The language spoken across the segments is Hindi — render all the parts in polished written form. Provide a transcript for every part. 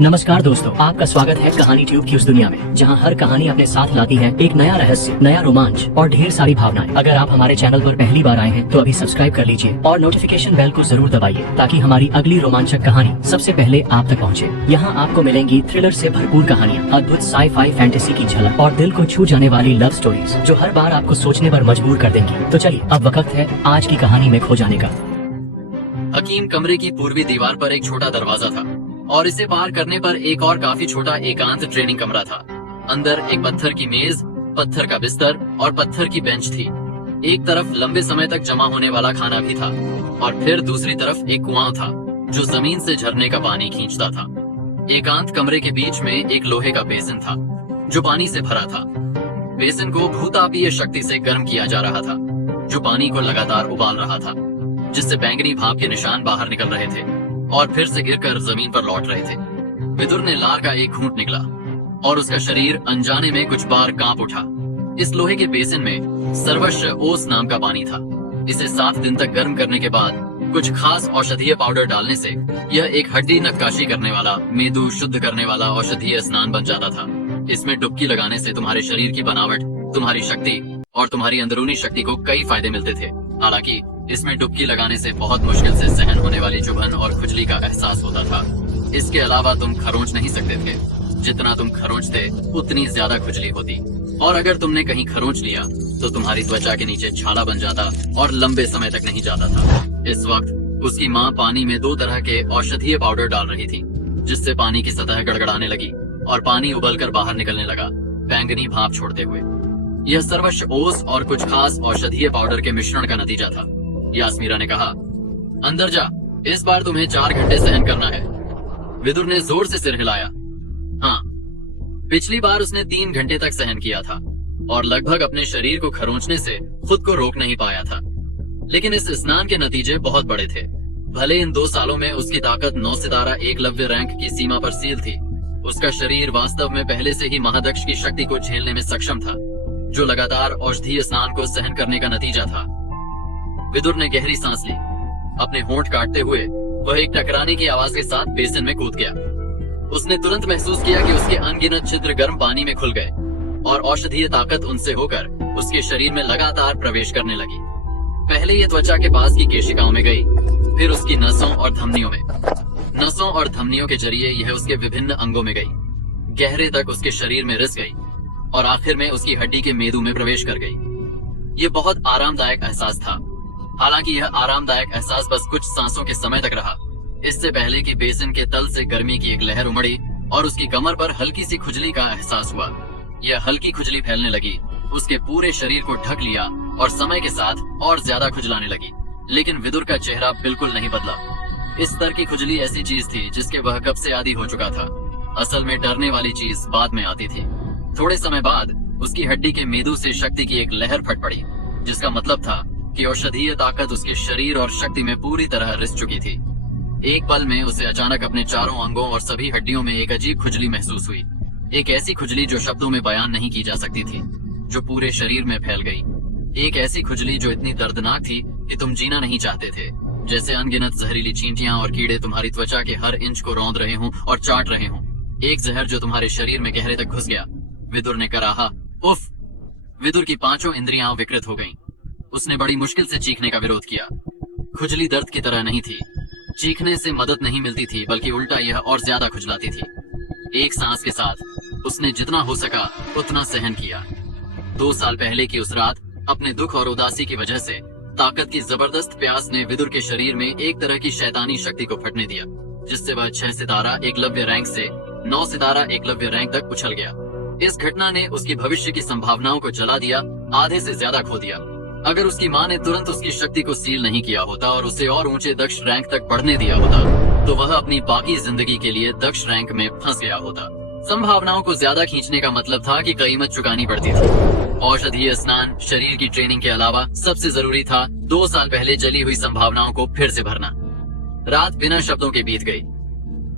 नमस्कार दोस्तों, आपका स्वागत है कहानी ट्यूब की उस दुनिया में जहां हर कहानी अपने साथ लाती है एक नया रहस्य, नया रोमांच और ढेर सारी भावनाएं। अगर आप हमारे चैनल पर पहली बार आए हैं तो अभी सब्सक्राइब कर लीजिए और नोटिफिकेशन बेल को जरूर दबाइए ताकि हमारी अगली रोमांचक कहानी सबसे पहले आप तक पहुंचे। यहाँ आपको मिलेंगी थ्रिलर से भरपूर कहानियाँ, अद्भुत साई-फाई फैंटेसी की झलक और दिल को छू जाने वाली लव स्टोरीज जो हर बार आपको सोचने पर मजबूर कर देंगी। तो चलिए अब वक्त है आज की कहानी में खो जाने का। हकीम कमरे की पूर्वी दीवार पर एक छोटा दरवाजा था और इसे पार करने पर एक और काफी छोटा एकांत ट्रेनिंग कमरा था। अंदर एक पत्थर की मेज, पत्थर का बिस्तर और पत्थर की बेंच थी। एक तरफ लंबे समय तक जमा होने वाला खाना भी था और फिर दूसरी तरफ एक कुआं था जो जमीन से झरने का पानी खींचता था। एकांत कमरे के बीच में एक लोहे का बेसिन था जो पानी से भरा था। बेसिन को भूतापीय शक्ति से गर्म किया जा रहा था जो पानी को लगातार उबाल रहा था, जिससे बैंगनी भाप के निशान बाहर निकल रहे थे और फिर से गिरकर जमीन पर लौट रहे थे। विदुर ने लार का एक घूंट निकला और उसका शरीर अनजाने में कुछ बार कांप उठा। इस लोहे के बेसिन में सर्वस्व ओस नाम का पानी था। इसे 7 दिन तक गर्म करने के बाद कुछ खास औषधीय पाउडर डालने से यह एक हड्डी नक्काशी करने वाला, मेदू शुद्ध करने वाला औषधीय स्नान बन जाता था। इसमें डुबकी लगाने से तुम्हारे शरीर की बनावट, तुम्हारी शक्ति और तुम्हारी अंदरूनी शक्ति को कई फायदे मिलते थे। हालांकि इसमें डुबकी लगाने से बहुत मुश्किल से सहन होने वाली चुभन और खुजली का एहसास होता था। इसके अलावा तुम खरोंच नहीं सकते थे। जितना तुम खरोंचते उतनी ज्यादा खुजली होती और अगर तुमने कहीं खरोंच लिया तो तुम्हारी त्वचा के नीचे छाला बन जाता और लंबे समय तक नहीं जाता था। इस वक्त उसकी माँ पानी में 2 तरह के औषधीय पाउडर डाल रही थी, जिससे पानी की सतह गड़गड़ाने लगी और पानी उबलकर बाहर निकलने लगा, बैंगनी भाप छोड़ते हुए। यह सर्वस्व ओस और कुछ खास औषधीय पाउडर के मिश्रण का नतीजा था। यास्मीरा ने कहा, अंदर जा, इस बार तुम्हें 4 घंटे सहन करना है। विदुर ने जोर से सिर हिलाया। हाँ, पिछली बार उसने 3 घंटे तक सहन किया था और लगभग अपने शरीर को खरोंचने से खुद को रोक नहीं पाया था। लेकिन इस स्नान के नतीजे बहुत बड़े थे। भले इन 2 सालों में उसकी ताकत 9 सितारा एकलव्य रैंक की सीमा पर सील थी, उसका शरीर वास्तव में पहले से ही महादक्ष की शक्ति को झेलने में सक्षम था, जो लगातार औषधीय स्नान को सहन करने का नतीजा था। विदुर ने गहरी सांस ली। अपने होंठ काटते हुए वह एक टकराने की आवाज के साथ बेसिन में कूद गया। उसने तुरंत महसूस किया कि उसके अनगिनत छिद्र गर्म पानी में खुल गए और औषधीय ताकत उनसे होकर उसके शरीर में लगातार प्रवेश करने लगी। पहले ये त्वचा के पास की केशिकाओं में गई, फिर उसकी नसों और धमनियों में। नसों और धमनियों के जरिए यह उसके विभिन्न अंगों में गई, गहरे तक उसके शरीर में रिस गई और आखिर में उसकी हड्डी के मेदू में प्रवेश कर गई। ये बहुत आरामदायक एहसास था। हालांकि यह आरामदायक एहसास बस कुछ सांसों के समय तक रहा। इससे पहले कि बेसिन के तल से गर्मी की एक लहर उमड़ी और उसकी कमर पर हल्की सी खुजली का एहसास हुआ। यह हल्की खुजली फैलने लगी, उसके पूरे शरीर को ढक लिया और समय के साथ और ज्यादा खुजलाने लगी। लेकिन विदुर का चेहरा बिल्कुल नहीं बदला। इस स्तर की खुजली ऐसी चीज थी जिसके वह कब से आदी हो चुका था। असल में डरने वाली चीज बाद में आती थी। थोड़े समय बाद उसकी हड्डी के मेदू से शक्ति की एक लहर फट पड़ी, जिसका मतलब था कि औषधीय ताकत उसके शरीर और शक्ति में पूरी तरह रिस चुकी थी। एक पल में उसे अचानक अपने चारों अंगों और सभी हड्डियों में एक अजीब खुजली महसूस हुई। एक ऐसी खुजली जो शब्दों में बयान नहीं की जा सकती थी, जो पूरे शरीर में फैल गई। एक ऐसी खुजली जो इतनी दर्दनाक थी कि तुम जीना नहीं चाहते थे, जैसे अनगिनत जहरीली चींटियां और कीड़े तुम्हारी त्वचा के हर इंच को रौंद रहे हों और चाट रहे हों। एक जहर जो तुम्हारे शरीर में गहरे तक घुस गया। विदुर ने कराहा, उफ। विदुर की 5 इंद्रियां विकृत हो गईं। उसने बड़ी मुश्किल से चीखने का विरोध किया। खुजली दर्द की तरह नहीं थी। चीखने से मदद नहीं मिलती थी, बल्कि उल्टा यह और ज्यादा खुजलाती थी। एक सांस के साथ उसने जितना हो सका उतना सहन किया। 2 साल पहले की उस रात अपने दुख और उदासी की वजह से ताकत की जबरदस्त प्यास ने विदुर के शरीर में एक तरह की शैतानी शक्ति को फटने दिया, जिससे वह 6 सितारा एकलव्य रैंक से 9 सितारा एकलव्य रैंक तक उछल गया। इस घटना ने उसकी भविष्य की संभावनाओं को जला दिया, आधे से ज्यादा खो दिया। अगर उसकी माँ ने तुरंत उसकी शक्ति को सील नहीं किया होता और उसे और ऊंचे दक्ष रैंक तक बढ़ने दिया होता, तो वह अपनी बाकी जिंदगी के लिए दक्ष रैंक में फंस गया होता। संभावनाओं को ज्यादा खींचने का मतलब था कि कीमत चुकानी पड़ती थी। औषधीय स्नान, शरीर की ट्रेनिंग के अलावा सबसे जरूरी था 2 साल पहले जली हुई संभावनाओं को फिर से भरना। रात बिना शब्दों के बीत गई।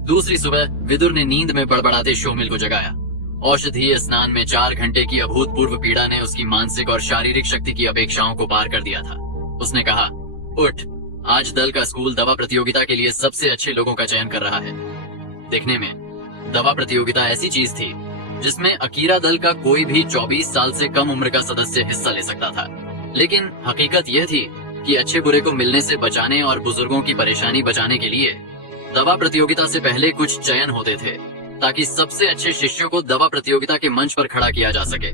दूसरी सुबह विदुर ने नींद में बड़बड़ाते शोमिल को जगाया। औषधीय स्नान में 4 घंटे की अभूतपूर्व पीड़ा ने उसकी मानसिक और शारीरिक शक्ति की अपेक्षाओं को पार कर दिया था। उसने कहा, उठ, आज दल का स्कूल दवा प्रतियोगिता के लिए सबसे अच्छे लोगों का चयन कर रहा है। दिखने में दवा प्रतियोगिता ऐसी चीज थी जिसमें अकीरा दल का कोई भी 24 साल से कम उम्र का सदस्य हिस्सा ले सकता था। लेकिन हकीकत यह थी कि अच्छे बुरे को मिलने से बचाने और बुजुर्गों की परेशानी बचाने के लिए दवा प्रतियोगिता से पहले कुछ चयन होते थे, ताकि सबसे अच्छे शिष्यों को दवा प्रतियोगिता के मंच पर खड़ा किया जा सके।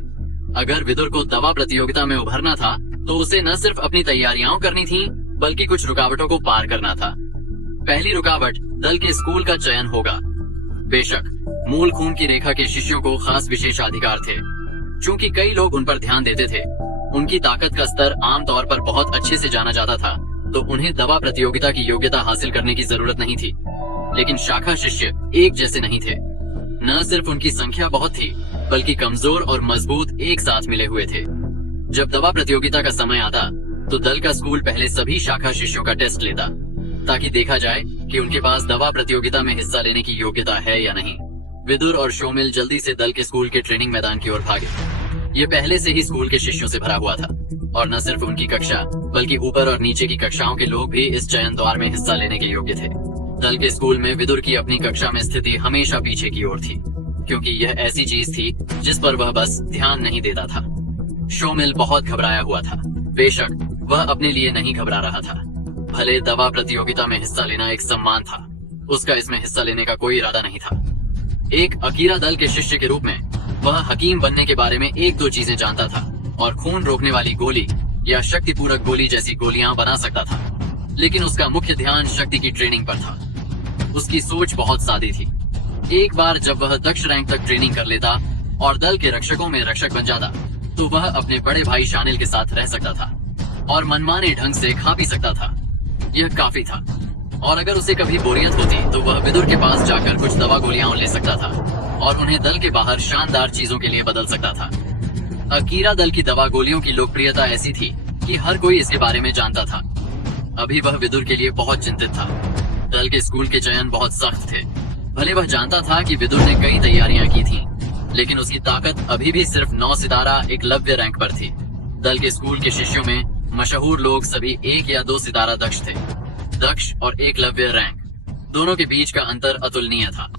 अगर विदुर को दवा प्रतियोगिता में उभरना था तो उसे न सिर्फ अपनी तैयारियां करनी थी, बल्कि कुछ रुकावटों को पार करना था। पहली रुकावट दल के स्कूल का चयन होगा। बेशक मूल खून की रेखा के शिष्यों को खास विशेषाधिकार थे। चूंकि कई लोग उन पर ध्यान देते थे, उनकी ताकत का स्तर आमतौर पर बहुत अच्छे से जाना जाता था, तो उन्हें दवा प्रतियोगिता की योग्यता हासिल करने की जरूरत नहीं थी। लेकिन शाखा शिष्य एक जैसे नहीं थे। न सिर्फ उनकी संख्या बहुत थी, बल्कि कमजोर और मजबूत एक साथ मिले हुए थे। जब दवा प्रतियोगिता का समय आता तो दल का स्कूल पहले सभी शाखा शिष्यों का टेस्ट लेता, ताकि देखा जाए कि उनके पास दवा प्रतियोगिता में हिस्सा लेने की योग्यता है या नहीं। विदुर और शोमिल जल्दी से दल के स्कूल के ट्रेनिंग मैदान की ओर भागे। ये पहले से ही स्कूल के शिष्यों से भरा हुआ था, और न सिर्फ उनकी कक्षा बल्कि ऊपर और नीचे की कक्षाओं के लोग भी इस चयन द्वार में हिस्सा लेने के योग्य थे। दल के स्कूल में विदुर की अपनी कक्षा में स्थिति हमेशा पीछे की ओर थी, क्योंकि यह ऐसी चीज थी जिस पर वह बस ध्यान नहीं देता था। शोमिल बहुत घबराया हुआ था। बेशक वह अपने लिए नहीं घबरा रहा था। भले दवा प्रतियोगिता में हिस्सा लेना एक सम्मान था, उसका इसमें हिस्सा लेने का कोई इरादा नहीं था। एक अकीरा दल के शिष्य के रूप में वह हकीम बनने के बारे में एक दो चीजें जानता था, और खून रोकने वाली गोली या शक्ति पूरक गोली जैसी गोलियां बना सकता था। लेकिन उसका मुख्य ध्यान शक्ति की ट्रेनिंग पर था। उसकी सोच बहुत सादी थी। एक बार जब वह दक्ष रैंक तक ट्रेनिंग कर लेता और दल के रक्षकों में रक्षक बन जाता, तो वह अपने बड़े भाई शानिल के साथ रह सकता था और मनमाने ढंग से खा पी सकता था। यह काफी था। और अगर उसे कभी बोरियत होती तो वह विदुर के पास जाकर कुछ दवा गोलियां ले सकता था और उन्हें दल के बाहर शानदार चीजों के लिए बदल सकता था। अकीरा दल की दवा गोलियों की लोकप्रियता ऐसी थी कि हर कोई इसके बारे में जानता था। अभी वह विदुर के लिए बहुत चिंतित था। दल के स्कूल के चयन बहुत सख्त थे। भले वह जानता था कि विदुर ने कई तैयारियां की थी, लेकिन उसकी ताकत अभी भी सिर्फ 9 सितारा एकलव्य रैंक पर थी। दल के स्कूल के शिष्यों में मशहूर लोग सभी 1 या 2 सितारा दक्ष थे। दक्ष और एकलव्य रैंक दोनों के बीच का अंतर अतुलनीय था।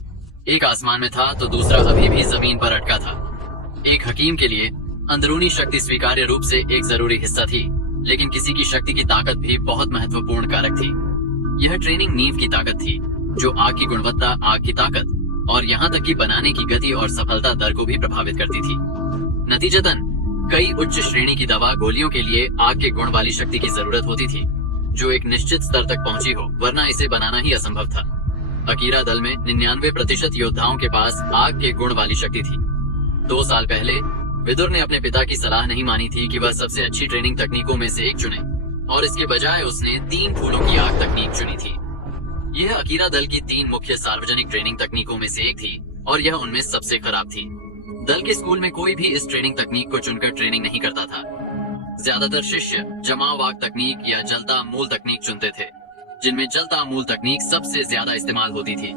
एक आसमान में था तो दूसरा अभी भी जमीन पर अटका था। एक हकीम के लिए अंदरूनी शक्ति स्वीकार्य रूप से एक जरूरी हिस्सा थी, लेकिन किसी की शक्ति की ताकत भी बहुत महत्वपूर्ण कारक थी। यह ट्रेनिंग नींव की ताकत थी, जो आग की गुणवत्ता, आग की ताकत और यहाँ तक कि बनाने की गति और सफलता दर को भी प्रभावित करती थी। नतीजतन कई उच्च श्रेणी की दवा गोलियों के लिए आग के गुण वाली शक्ति की जरूरत होती थी, जो एक निश्चित स्तर तक पहुंची हो, वरना इसे बनाना ही असंभव था। अकीरा दल में 99% योद्धाओं के पास आग के गुण वाली शक्ति थी। 2 साल पहले विदुर ने अपने पिता की सलाह नहीं मानी थी कि वह सबसे अच्छी ट्रेनिंग तकनीकों में से एक चुने, और इसके बजाय उसने 3 फूलों की आग तकनीक चुनी थी। यह अकीरा दल की 3 मुख्य सार्वजनिक ट्रेनिंग तकनीकों में से एक थी, और यह उनमें सबसे खराब थी। दल के स्कूल में कोई भी इस ट्रेनिंग तकनीक को चुनकर ट्रेनिंग नहीं करता था। ज्यादातर शिष्य जमाव आग तकनीक या जलता मूल तकनीक चुनते थे, जिनमें जलता मूल तकनीक सबसे ज्यादा इस्तेमाल होती थी।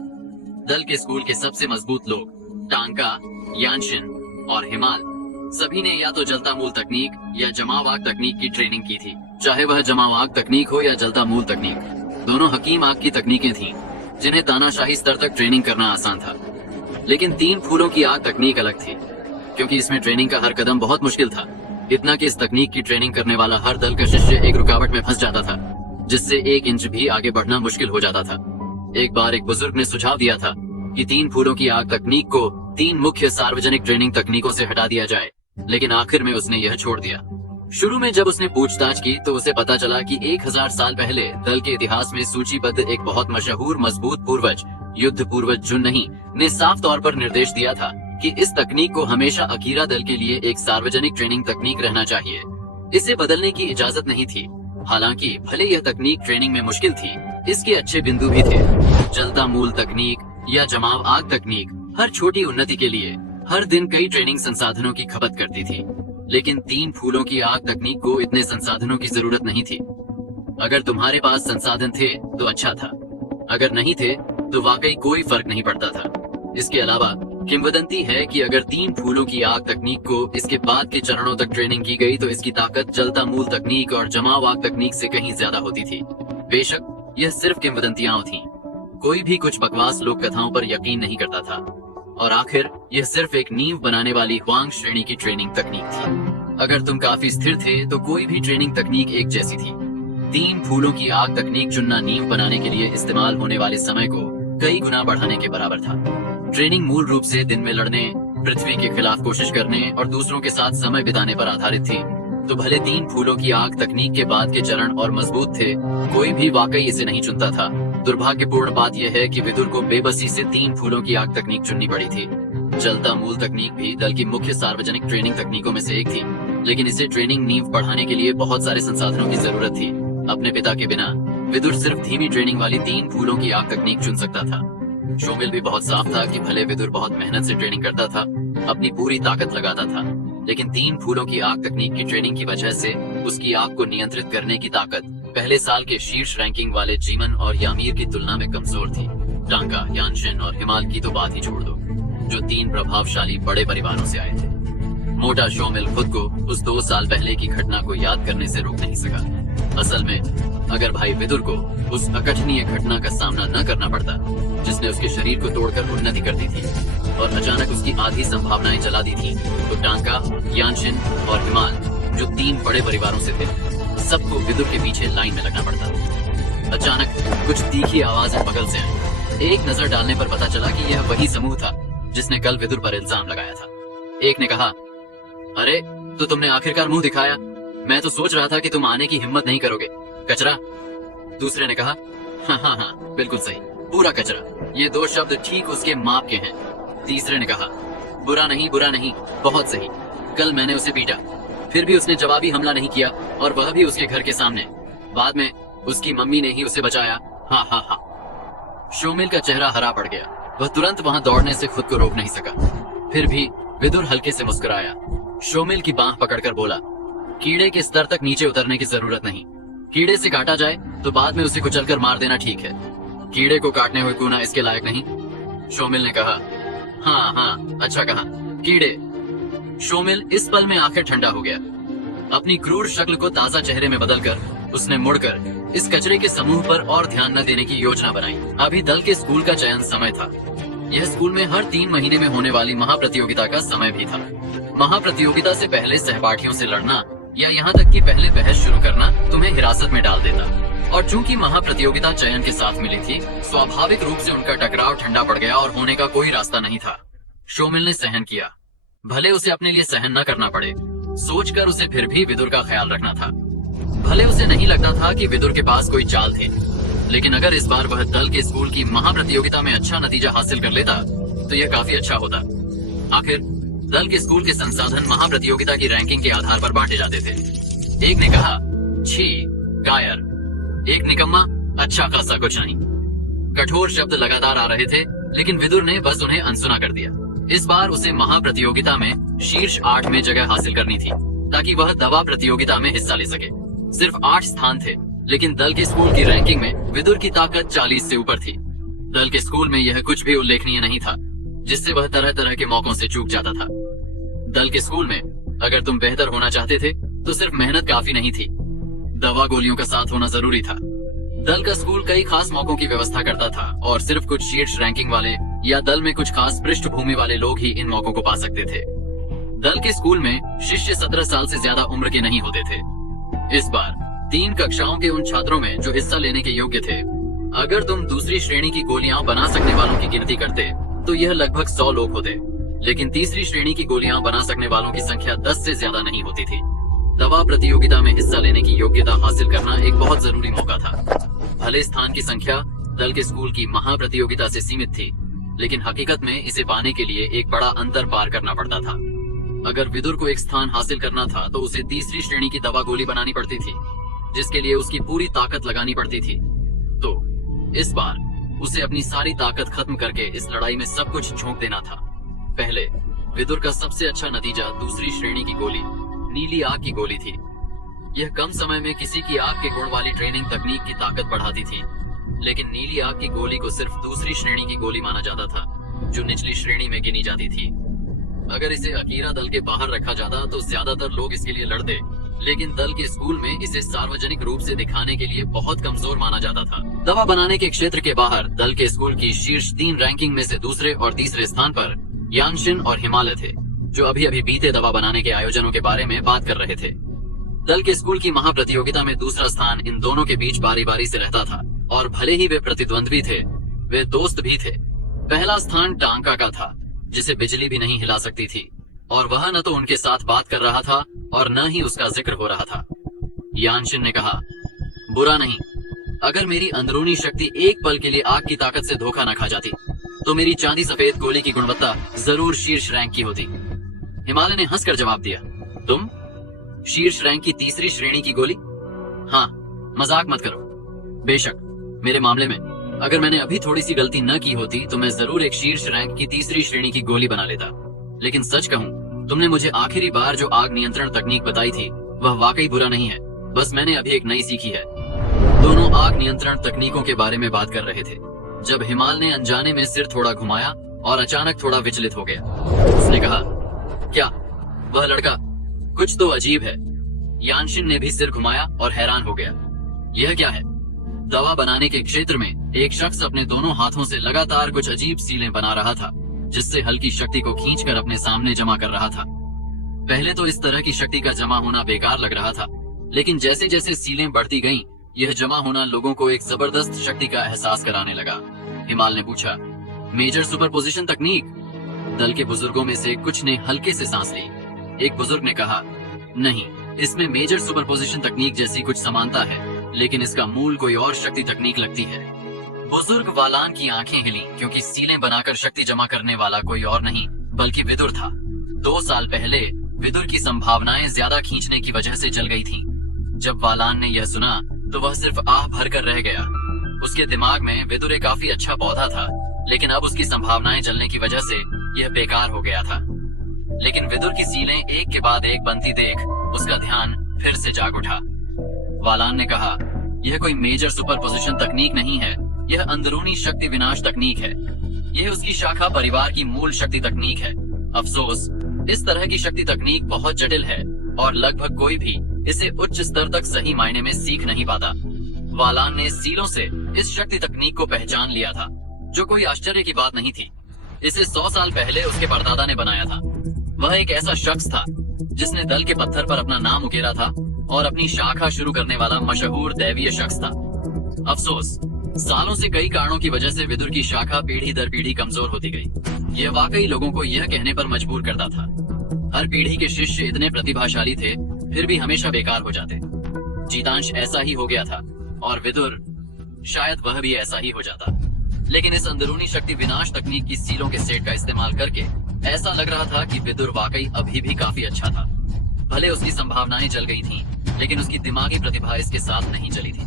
दल के स्कूल के सबसे मजबूत लोग टांका, यानशिन और हिमाल सभी ने या तो जलता मूल तकनीक या जमाव आग तकनीक की ट्रेनिंग की थी। चाहे वह जमाव आग तकनीक हो या जलता मूल तकनीक, दोनों हकीम आग की तकनीकें थीं, जिन्हें तानाशाही स्तर तक ट्रेनिंग करना आसान था। लेकिन 3 फूलों की आग तकनीक अलग थी, क्योंकि इसमें ट्रेनिंग का हर कदम बहुत मुश्किल था। इतना कि इस तकनीक की ट्रेनिंग करने वाला हर दल का शिष्य एक रुकावट में फंस जाता था, जिससे 1 इंच भी आगे बढ़ना मुश्किल हो जाता था। एक बार एक बुजुर्ग ने सुझाव दिया था कि 3 फूलों की आग तकनीक को 3 मुख्य सार्वजनिक ट्रेनिंग तकनीकों से हटा दिया जाए, लेकिन आखिर में उसने यह छोड़ दिया। शुरू में जब उसने पूछताछ की तो उसे पता चला कि 1000 साल पहले दल के इतिहास में सूचीबद्ध एक बहुत मशहूर मजबूत पूर्वज, युद्ध पूर्वज जुन्नही ने साफ तौर पर निर्देश दिया था कि इस तकनीक को हमेशा अकीरा दल के लिए एक सार्वजनिक ट्रेनिंग तकनीक रहना चाहिए। इसे बदलने की इजाजत नहीं थी। हालांकि भले यह तकनीक ट्रेनिंग में मुश्किल थी, इसके अच्छे बिंदु भी थे। जलता मूल तकनीक या जमाव आग तकनीक हर छोटी उन्नति के लिए हर दिन कई ट्रेनिंग संसाधनों की खपत करती थी, लेकिन 3 फूलों की आग तकनीक को इतने संसाधनों की जरूरत नहीं थी। अगर तुम्हारे पास संसाधन थे तो अच्छा था, अगर नहीं थे तो वाकई कोई फर्क नहीं पड़ता था। इसके अलावा किंवदंती है कि अगर 3 फूलों की आग तकनीक को इसके बाद के चरणों तक ट्रेनिंग की गई तो इसकी ताकत जलता मूल तकनीक और जमाव आग तकनीक से कहीं ज्यादा होती थी। बेशक यह सिर्फ किंवदंतियां थीं। कोई भी कुछ बकवास लोक कथाओं पर यकीन नहीं करता था और आखिर यह सिर्फ एक नींव बनाने वाली ह्वांग श्रेणी की ट्रेनिंग तकनीक थी। अगर तुम काफी स्थिर थे तो कोई भी ट्रेनिंग तकनीक एक जैसी थी। 3 फूलों की आग तकनीक चुनना नींव बनाने के लिए इस्तेमाल होने वाले समय को कई गुना बढ़ाने के बराबर था। ट्रेनिंग मूल रूप से दिन में लड़ने, पृथ्वी के खिलाफ कोशिश करने और दूसरों के साथ समय बिताने पर आधारित थी। तो भले 3 फूलों की आग तकनीक के बाद के चरण और मजबूत थे, कोई भी वाकई इसे नहीं चुनता था। दुर्भाग्यपूर्ण बात यह है कि विदुर को बेबसी से 3 फूलों की आग तकनीक चुननी पड़ी थी। चलता मूल तकनीक भी दल की मुख्य सार्वजनिक ट्रेनिंग तकनीकों में से एक थी, लेकिन इसे ट्रेनिंग नींव बढ़ाने के लिए बहुत सारे संसाधनों की जरूरत थी। अपने पिता के बिना विदुर सिर्फ धीमी ट्रेनिंग वाली 3 फूलों की आग तकनीक चुन सकता था। शोमिल भी बहुत साफ था कि भले विदुर बहुत मेहनत से ट्रेनिंग करता था, अपनी पूरी ताकत लगाता था, लेकिन 3 फूलों की आग तकनीक की ट्रेनिंग की वजह से उसकी आग को नियंत्रित करने की ताकत पहले साल के शीर्ष रैंकिंग वाले जीमन और यामीर की तुलना में कमजोर थी। टांका, यानशिन और हिमाल की तो बात ही छोड़ दो, जो 3 प्रभावशाली बड़े परिवारों से आए थे। मोटा शोमिल खुद को उस 2 साल पहले की घटना को याद करने से रोक नहीं सका। असल में अगर भाई विदुर को उस अकथनीय घटना का सामना न करना पड़ता, जिसने उसके शरीर को तोड़कर उन्नति कर दी थी और अचानक उसकी आधी संभावनाएं जला दी थी, तो टांका, यानशिन और हिमाल, जो 3 बड़े परिवारों से थे, सबको विदुर के पीछे लाइन में लगना पड़ता। अचानक कुछ तीखी आवाजें बगल से आई। एक नजर डालने पर पता चला कि यह वही समूह था जिसने कल विदुर पर इल्जाम लगाया था। एक ने कहा, अरे तो तुमने आखिरकार मुंह दिखाया, मैं तो सोच रहा था कि तुम आने की हिम्मत नहीं करोगे, कचरा। दूसरे ने कहा, हाँ, बिल्कुल सही, पूरा कचरा। ये 2 शब्द ठीक उसके माप के हैं। तीसरे ने कहा, बुरा नहीं, बहुत सही। कल मैंने उसे पीटा, फिर भी उसने जवाबी हमला नहीं किया, और वह भी उसके घर के सामने। बाद में उसकी मम्मी ने ही उसे बचाया। हाँ। शोमिल का चेहरा हरा पड़ गया। वह तुरंत वहां दौड़ने से खुद को रोक नहीं सका। फिर भी विदुर हल्के से मुस्कुराया। शोमिल की बांह पकड़कर बोला, कीड़े के स्तर तक नीचे उतरने की जरूरत नहीं। कीड़े से काटा जाए तो बाद में उसे कुचलकर मार देना ठीक है, कीड़े को काटने हुए कूना इसके लायक नहीं। शोमिल ने कहा, हाँ, अच्छा कहा, कीड़े। शोमिल इस पल में आखिर ठंडा हो गया। अपनी क्रूर शक्ल को ताजा चेहरे में बदलकर उसने मुड़कर इस कचरे के समूह पर और ध्यान न देने की योजना बनाई। अभी दल के स्कूल का चयन समय था। यह स्कूल में हर 3 महीने में होने वाली महाप्रतियोगिता का समय भी था। महाप्रतियोगिता से पहले सहपाठियों से लड़ना या यहाँ तक कि पहले बहस शुरू करना तुम्हें हिरासत में डाल देता। और चूंकि महाप्रतियोगिता चयन के साथ मिली थी, स्वाभाविक रूप से उनका टकराव ठंडा पड़ गया और होने का कोई रास्ता नहीं था। शोमिल ने सहन किया, भले उसे अपने लिए सहन न करना पड़े, सोचकर उसे फिर भी विदुर का ख्याल रखना था। भले उसे नहीं लगता था कि विदुर के पास कोई चाल थी, लेकिन अगर इस बार वह दल के स्कूल की महाप्रतियोगिता में अच्छा नतीजा हासिल कर लेता तो यह काफी अच्छा होता। आखिर दल के स्कूल के संसाधन महाप्रतियोगिता की रैंकिंग के आधार पर बांटे जाते थे। एक ने कहा, छी, कायर। एक निकम्मा, अच्छा खासा कुछ नहीं। कठोर शब्द लगातार आ रहे थे, लेकिन विदुर ने बस उन्हें अनसुना कर दिया। इस बार उसे महाप्रतियोगिता में शीर्ष 8 में जगह हासिल करनी थी, ताकि वह दवा प्रतियोगिता में हिस्सा ले सके। सिर्फ 8 स्थान थे, लेकिन दल के स्कूल की रैंकिंग में विदुर की ताकत 40 से ऊपर थी। दल के स्कूल में यह कुछ भी उल्लेखनीय नहीं था, जिससे वह तरह तरह के मौकों से चूक जाता था। दल के स्कूल में अगर तुम बेहतर होना चाहते थे तो सिर्फ मेहनत काफी नहीं थी, दवा गोलियों का साथ होना जरूरी था। दल का स्कूल कई खास मौकों की व्यवस्था करता था और सिर्फ कुछ शीर्ष रैंकिंग वाले या दल में कुछ खास पृष्ठभूमि वाले लोग ही इन मौकों को पा सकते थे। दल के स्कूल में शिष्य 17 साल से ज्यादा उम्र के नहीं होते थे। इस बार 3 कक्षाओं के उन छात्रों में जो हिस्सा लेने के योग्य थे, अगर तुम दूसरी श्रेणी की गोलियां बना सकने वालों की गिनती करते तो यह लगभग 100 लोग होते, लेकिन तीसरी श्रेणी की गोलियां बना सकने वालों की संख्या 10 से ज्यादा नहीं होती थी। दवा प्रतियोगिता में हिस्सा लेने की योग्यता हासिल करना एक बहुत जरूरी मौका था। भले स्थान की संख्या दल के स्कूल की महाप्रतियोगिता से सीमित थी, लेकिन हकीकत में इसे पाने के लिए एक बड़ा अंतर पार करना पड़ता था। अगर विदुर को एक स्थान हासिल करना था तो उसे तीसरी श्रेणी की दवा गोली बनानी पड़ती थी, जिसके लिए उसकी पूरी ताकत लगानी पड़ती थी। तो इस बार उसे अपनी सारी ताकत खत्म करके इस लड़ाई में सब कुछ झोंक देना था। पहले विदुर का सबसे अच्छा नतीजा दूसरी श्रेणी की गोली, नीली आग की गोली थी। यह कम समय में किसी की आग के गुण वाली ट्रेनिंग तकनीक की ताकत बढ़ाती थी, लेकिन नीली आग की गोली को सिर्फ दूसरी श्रेणी की गोली माना जाता था, जो निचली श्रेणी में गिनी जाती थी। अगर इसे अकीरा दल के बाहर रखा जाता तो ज्यादातर लोग इसके लिए लड़ते, लेकिन दल के स्कूल में इसे सार्वजनिक रूप से दिखाने के लिए बहुत कमजोर माना जाता था। दवा बनाने के क्षेत्र के बाहर दल के स्कूल की शीर्ष 3 रैंकिंग में से दूसरे और तीसरे स्थान पर यानशिन और हिमालय थे, जो अभी अभी बीते दवा बनाने के आयोजनों के बारे में बात कर रहे थे। दल के स्कूल की महाप्रतियोगिता में दूसरा स्थान इन दोनों के बीच बारी बारी से रहता था, और भले ही वे प्रतिद्वंद्वी थे, वे दोस्त भी थे। पहला स्थान टांका का था, जिसे बिजली भी नहीं हिला सकती थी, और वह न तो उनके साथ बात कर रहा था और न ही उसका जिक्र हो रहा था। यानशिन ने कहा, बुरा नहीं, अगर मेरी अंदरूनी शक्ति एक पल के लिए आग की ताकत से धोखा न खा जाती, तो मेरी चांदी सफेद गोली की गुणवत्ता जरूर शीर्ष रैंक की होती। हिमालय ने हंसकर जवाब दिया, तुम शीर्ष रैंक की तीसरी श्रेणी की गोली? हाँ, मजाक मत करो। बेशक, मेरे मामले में अगर मैंने अभी थोड़ी सी गलती न की होती तो मैं जरूर एक शीर्ष रैंक की तीसरी श्रेणी की गोली बना लेता। लेकिन सच कहूँ, तुमने मुझे आखिरी बार जो आग नियंत्रण तकनीक बताई थी वह वाकई बुरा नहीं है, बस मैंने अभी एक नई सीखी है। दोनों आग नियंत्रण तकनीकों के बारे में बात कर रहे थे जब हिमाल ने अनजाने में सिर थोड़ा घुमाया और अचानक थोड़ा विचलित हो गया। उसने कहा, क्या वह लड़का कुछ तो अजीब है। यानशिन ने भी सिर घुमाया और हैरान हो गया। यह क्या है? दवा बनाने के क्षेत्र में एक शख्स अपने दोनों हाथों से लगातार कुछ अजीब सीलें बना रहा था, जिससे हल्की शक्ति को खींचकर अपने सामने जमा कर रहा था। पहले तो इस तरह की शक्ति का जमा होना बेकार लग रहा था, लेकिन जैसे जैसे सीलें बढ़ती गईं, यह जमा होना लोगों को एक जबरदस्त शक्ति का एहसास कराने लगा। हिमाल ने पूछा, मेजर सुपरपोजिशन तकनीक? दल के बुजुर्गों में से कुछ ने हल्के से सांस ली। एक बुजुर्ग ने कहा, नहीं, इसमें मेजर सुपरपोजिशन तकनीक जैसी कुछ समानता है, लेकिन इसका मूल कोई और शक्ति तकनीक लगती है। बुजुर्ग वालान की आंखें हिली, क्योंकि सीलें बनाकर शक्ति जमा करने वाला कोई और नहीं बल्कि विदुर था। 2 साल पहले विदुर की संभावनाएं ज्यादा खींचने की वजह से जल गई थीं। जब वालान ने यह सुना तो वह सिर्फ आह भरकर रह गया। उसके दिमाग में विदुर एक काफी अच्छा पौधा था, लेकिन अब उसकी संभावनाएं जलने की वजह से यह बेकार हो गया था। लेकिन विदुर की सीलें एक के बाद एक बनती देख उसका ध्यान फिर से जाग उठा। वालान ने कहा, यह कोई मेजर सुपरपोजिशन तकनीक नहीं है, यह अंदरूनी शक्ति विनाश तकनीक है। यह उसकी शाखा परिवार की मूल शक्ति तकनीक है। अफसोस, इस तरह की शक्ति तकनीक बहुत जटिल है और लगभग कोई भी इसे उच्च स्तर तक सही मायने में सीख नहीं पाता। वालान ने सीलों से इस शक्ति तकनीक को पहचान लिया था, जो कोई आश्चर्य की बात नहीं थी। इसे 100 साल पहले उसके परदादा ने बनाया था। वह एक ऐसा शख्स था जिसने दल के पत्थर पर अपना नाम उकेरा था और अपनी शाखा शुरू करने वाला मशहूर दैवीय शख्स था। अफसोस, सालों से कई कारणों की वजह से विदुर की शाखा पीढ़ी दर पीढ़ी कमजोर होती गई। यह वाकई लोगों को यह कहने पर मजबूर करता था। हर पीढ़ी के शिष्य इतने प्रतिभाशाली थे, फिर भी हमेशा बेकार हो जाते। जीतांश ऐसा ही हो गया था और विदुर शायद वह भी ऐसा ही हो जाता। लेकिन इस अंदरूनी शक्ति विनाश तकनीक की सीलों के सेट का इस्तेमाल करके ऐसा लग रहा था कि विदुर वाकई अभी भी काफी अच्छा था। भले उसकी संभावनाएं जल गई थीं, लेकिन उसकी दिमागी प्रतिभा इसके साथ नहीं जली थी।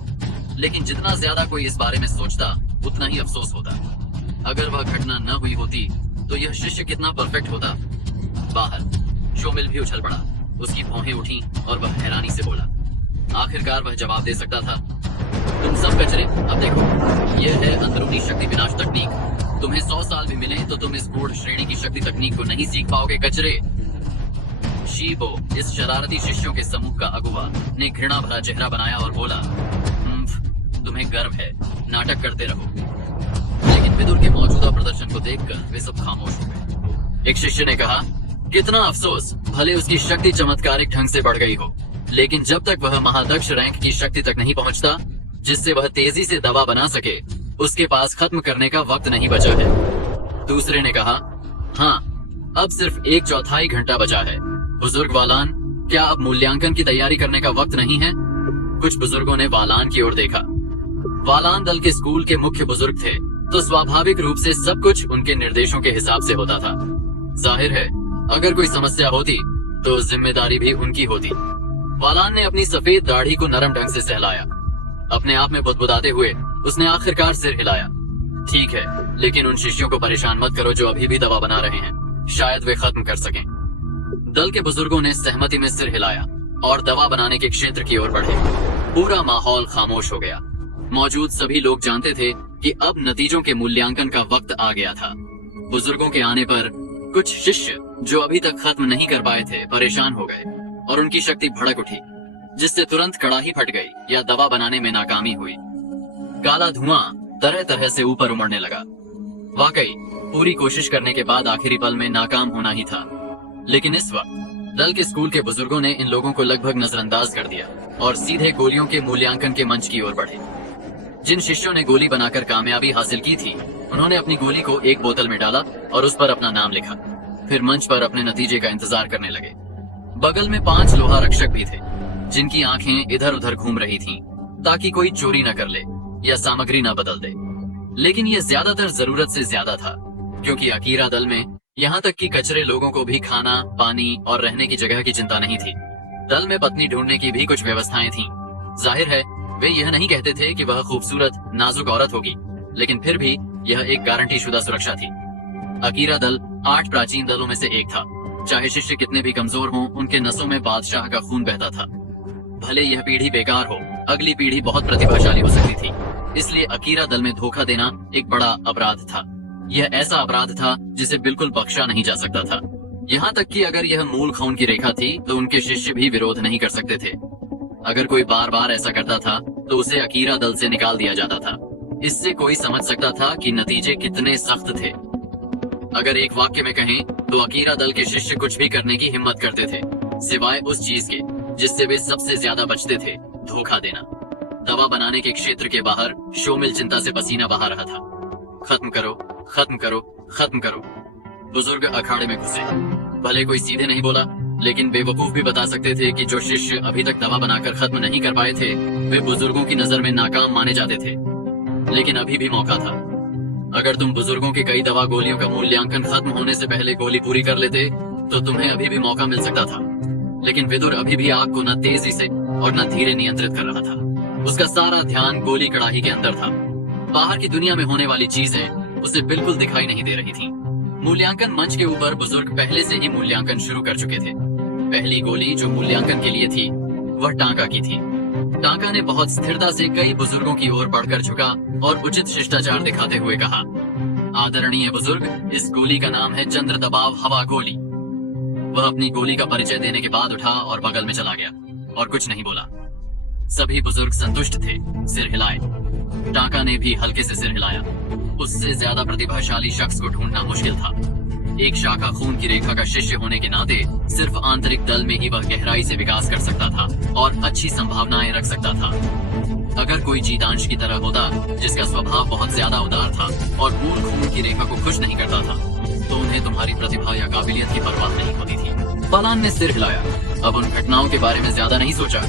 लेकिन जितना ज्यादा कोई इस बारे में सोचता, उतना ही अफसोस होता। अगर वह घटना न हुई होती तो यह शिष्य कितना परफेक्ट होता। बाहर शोमिल भी उछल पड़ा, उसकी भौहें उठी और वह हैरानी से बोला। आखिरकार वह जवाब दे सकता था, तुम सब कचरे, अब देखो, यह है अंदरूनी शक्ति विनाश तकनीक। तुम्हें 100 साल भी मिले तो तुम इस गूढ़ श्रेणी की शक्ति तकनीक को नहीं सीख पाओगे, कचरे। शीबो, इस शरारती शिष्यों के समूह का अगुवा, ने घृणा भरा चेहरा बनाया और बोला, तुम्हें गर्व है, नाटक करते रहो। लेकिन विदुर के मौजूदा प्रदर्शन को देखकर वे सब खामोश हो गए। एक शिष्य ने कहा, कितना अफसोस, भले उसकी शक्ति चमत्कारिक ढंग से बढ़ गई हो, लेकिन जब तक वह महादक्ष रैंक की शक्ति तक नहीं पहुंचता, जिससे वह तेजी से दवा बना सके, उसके पास खत्म करने का वक्त नहीं बचा है। दूसरे ने कहा, हाँ, अब सिर्फ 1/4 घंटा बचा है। बुजुर्ग वालान, क्या अब मूल्यांकन की तैयारी करने का वक्त नहीं है? कुछ बुजुर्गों ने वालान की ओर देखा। वालान दल के स्कूल के मुख्य बुजुर्ग थे, तो स्वाभाविक रूप से सब कुछ उनके निर्देशों के हिसाब से होता था। जाहिर है, अगर कोई समस्या होती तो जिम्मेदारी भी उनकी होती। वालान ने अपनी सफेद दाढ़ी को नरम ढंग से सहलाया। अपने आप में बुदबुदाते हुए उसने आखिरकार सिर हिलाया। ठीक है, लेकिन उन शिष्यों को परेशान मत करो जो अभी भी दवा बना रहे हैं, शायद वे खत्म कर सकें। दल के बुजुर्गों ने सहमति में सिर हिलाया और दवा बनाने के क्षेत्र की ओर बढ़े। पूरा माहौल खामोश हो गया। मौजूद सभी लोग जानते थे कि अब नतीजों के मूल्यांकन का वक्त आ गया था। बुजुर्गों के आने पर कुछ शिष्य जो अभी तक खत्म नहीं कर पाए थे, परेशान हो गए और उनकी शक्ति भड़क उठी। जिससे तुरंत कड़ाही फट गई या दवा बनाने में नाकामी हुई। काला धुआं तरह तरह से ऊपर उमड़ने लगा। वाकई पूरी कोशिश करने के बाद आखिरी पल में नाकाम होना ही था। लेकिन इस वक्त दल के स्कूल के बुजुर्गों ने इन लोगों को लगभग नजरअंदाज कर दिया और सीधे गोलियों के मूल्यांकन के मंच की ओर बढ़े। जिन शिष्यों ने गोली बनाकर कामयाबी हासिल की थी, उन्होंने अपनी गोली को एक बोतल में डाला और उस पर अपना नाम लिखा। फिर मंच पर अपने नतीजे का इंतजार करने लगे। बगल में 5 लोहा रक्षक भी थे, जिनकी आंखें इधर उधर घूम रही थीं, ताकि कोई चोरी न कर ले या सामग्री न बदल दे। लेकिन ये ज्यादातर जरूरत से ज्यादा था, क्योंकि अकीरा दल में यहाँ तक कि कचरे लोगों को भी खाना, पानी और रहने की जगह की चिंता नहीं थी। दल में पत्नी ढूंढने की भी कुछ व्यवस्थाएं थीं। जाहिर है वे यह नहीं कहते थे कि वह खूबसूरत नाजुक औरत होगी, लेकिन फिर भी यह एक गारंटी शुदा सुरक्षा थी। अकीरा दल 8 प्राचीन दलों में से एक था। चाहे शिष्य कितने भी कमजोर हों, उनके नसों में बादशाह का खून बहता था। भले यह पीढ़ी बेकार हो, अगली पीढ़ी बहुत प्रतिभाशाली हो सकती थी। इसलिए अकीरा दल में धोखा देना एक बड़ा अपराध था। यह ऐसा अपराध था जिसे बिल्कुल बख्शा नहीं जा सकता था। यहाँ तक कि अगर यह मूल खून की रेखा थी तो उनके शिष्य भी विरोध नहीं कर सकते थे। अगर कोई बार बार ऐसा करता था तो उसे अकीरा दल से निकाल दिया जाता था। इससे कोई समझ सकता था कि नतीजे कितने सख्त थे। अगर एक वाक्य में कहें तो अकीरा दल के शिष्य कुछ भी करने की हिम्मत करते थे, सिवाय उस चीज के जिससे वे सबसे ज्यादा बचते थे, धोखा देना। दवा बनाने के क्षेत्र के बाहर शोमिल चिंता से पसीना बहा रहा था। खत्म करो, खत्म करो, खत्म करो। बुजुर्ग अखाड़े में घुसे। भले कोई सीधे नहीं बोला, लेकिन बेवकूफ भी बता सकते थे कि जो शिष्य अभी तक दवा बनाकर खत्म नहीं कर पाए थे, वे बुजुर्गों की नजर में नाकाम माने जाते थे। लेकिन अभी भी मौका था। अगर तुम बुजुर्गों की कई दवा गोलियों का मूल्यांकन खत्म होने से पहले गोली पूरी कर लेते तो तुम्हें अभी भी मौका मिल सकता था। लेकिन विदुर अभी भी आग को न तेजी से और न धीरे नियंत्रित कर रहा था। उसका सारा ध्यान गोली कड़ाही के अंदर था। बाहर की दुनिया में होने वाली चीजें उसे बिल्कुल दिखाई नहीं दे रही थी। मूल्यांकन मंच के ऊपर बुजुर्ग पहले से ही मूल्यांकन शुरू कर चुके थे। पहली गोली जो मूल्यांकन के लिए थी वह टांका की थी। टांका ने बहुत स्थिरता से कई बुजुर्गों की ओर बढ़कर झुका और उचित शिष्टाचार दिखाते हुए कहा, आदरणीय बुजुर्ग, इस गोली का नाम है चंद्र दबाव हवा गोली। वह अपनी गोली का परिचय देने के बाद उठा और बगल में चला गया और कुछ नहीं बोला। सभी बुजुर्ग संतुष्ट थे, सिर हिलाए। टांका ने भी हल्के से सिर हिलाया। उससे ज्यादा प्रतिभाशाली शख्स को ढूंढना मुश्किल था। एक शाखा खून की रेखा का शिष्य होने के नाते सिर्फ आंतरिक दल में ही वह गहराई से विकास कर सकता था और अच्छी संभावनाएं रख सकता था। अगर कोई जीतांश की तरह होता जिसका स्वभाव बहुत ज्यादा उदार था और मूल खून की रेखा को खुश नहीं करता था, तो उन्हें तुम्हारी प्रतिभा या काबिलियत की परवाह नहीं होती थी। बालान ने सिर हिलाया। अब उन घटनाओं के बारे में ज्यादा नहीं सोचा।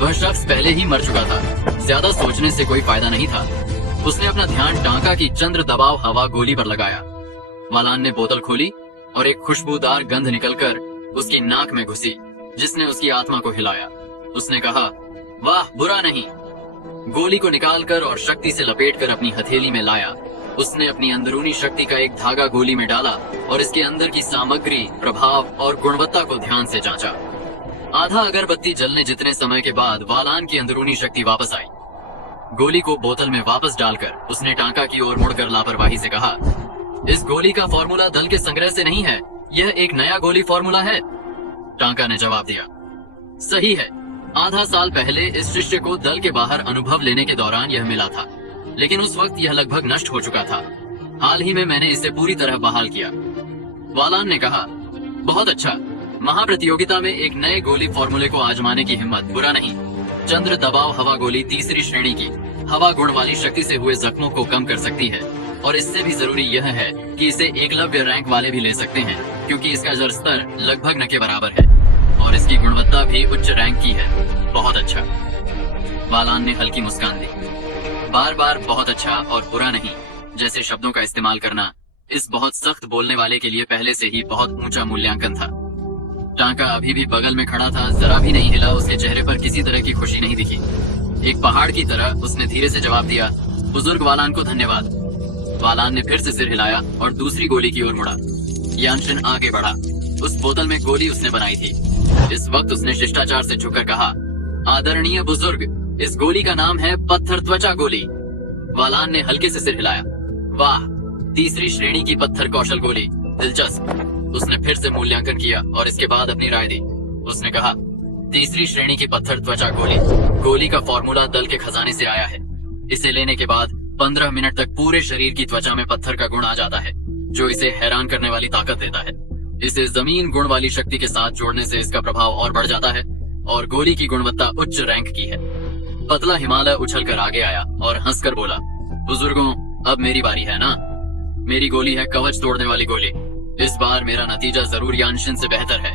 वह शख्स पहले ही मर चुका था। ज्यादा सोचने से कोई फायदा नहीं था। उसने अपना ध्यान टांका की चंद्र दबाव हवा गोली पर लगाया। बालान ने बोतल खोली और एक खुशबूदार गंध निकलकर उसकी नाक में घुसी, जिसने उसकी आत्मा को हिलाया। उसने कहा, वाह, बुरा नहीं। गोली को निकालकर और शक्ति से लपेटकर अपनी हथेली में लाया। उसने अपनी अंदरूनी शक्ति का एक धागा गोली में डाला और इसके अंदर की सामग्री, प्रभाव और गुणवत्ता को ध्यान से जांचा। आधा अगरबत्ती जलने जितने समय के बाद वालान की अंदरूनी शक्ति वापस आई। गोली को बोतल में वापस डालकर उसने टांका की ओर मुड़कर लापरवाही से कहा, इस गोली का फॉर्मूला दल के संग्रह से नहीं है, यह एक नया गोली फॉर्मूला है। टांका ने जवाब दिया, सही है। आधा साल पहले इस शिष्य को दल के बाहर अनुभव लेने के दौरान यह मिला था, लेकिन उस वक्त यह लगभग नष्ट हो चुका था। हाल ही में मैंने इसे पूरी तरह बहाल किया। वालान ने कहा, बहुत अच्छा। महाप्रतियोगिता में एक नए गोली फॉर्मूले को आजमाने की हिम्मत बुरा नहीं। चंद्र दबाव हवा गोली तीसरी श्रेणी की हवा गुण वाली शक्ति से हुए जख्मों को कम कर सकती है, और इससे भी जरूरी यह है कि इसे एकलव्य रैंक वाले भी ले सकते हैं, क्योंकि इसका जड़ स्तर लगभग न के बराबर है और इसकी गुणवत्ता भी उच्च रैंक की है। बहुत अच्छा। वालान ने हल्की मुस्कान दी। बार बार बहुत अच्छा और बुरा नहीं जैसे शब्दों का इस्तेमाल करना इस बहुत सख्त बोलने वाले के लिए पहले से ही बहुत ऊंचा मूल्यांकन था। टांका अभी भी बगल में खड़ा था, जरा भी नहीं हिला। उसके चेहरे पर किसी तरह की खुशी नहीं दिखी। एक पहाड़ की तरह उसने धीरे से जवाब दिया, बुजुर्ग वालान को धन्यवाद। वालान ने फिर से सिर हिलाया और दूसरी गोली की ओर मुड़ा। यानशिन आगे बढ़ा। उस बोतल में गोली उसने बनाई थी। इस वक्त उसने शिष्टाचार से झुककर कहा, आदरणीय बुजुर्ग, इस गोली का नाम है पत्थर त्वचा गोली। वालान ने हल्के से सिर हिलाया। वाह, तीसरी श्रेणी की पत्थर कौशल गोली, दिलचस्प। उसने फिर से मूल्यांकन किया और इसके बाद अपनी राय दी। उसने कहा, तीसरी श्रेणी की पत्थर त्वचा गोली। गोली का फॉर्मूला दल के खजाने से आया है। इसे लेने के बाद 15 मिनट तक पूरे शरीर की त्वचा में पत्थर का गुण आ जाता है, जो इसे हैरान करने वाली ताकत देता है। इसे जमीन गुण वाली शक्ति के साथ जोड़ने से इसका प्रभाव और बढ़ जाता है और गोली की गुणवत्ता उच्च रैंक की है। पतला हिमालय उछल कर आगे आया और हंसकर बोला, बुजुर्गों, अब मेरी बारी है ना। मेरी गोली है कवच तोड़ने वाली गोली। इस बार मेरा नतीजा जरूर यानशिन से बेहतर है।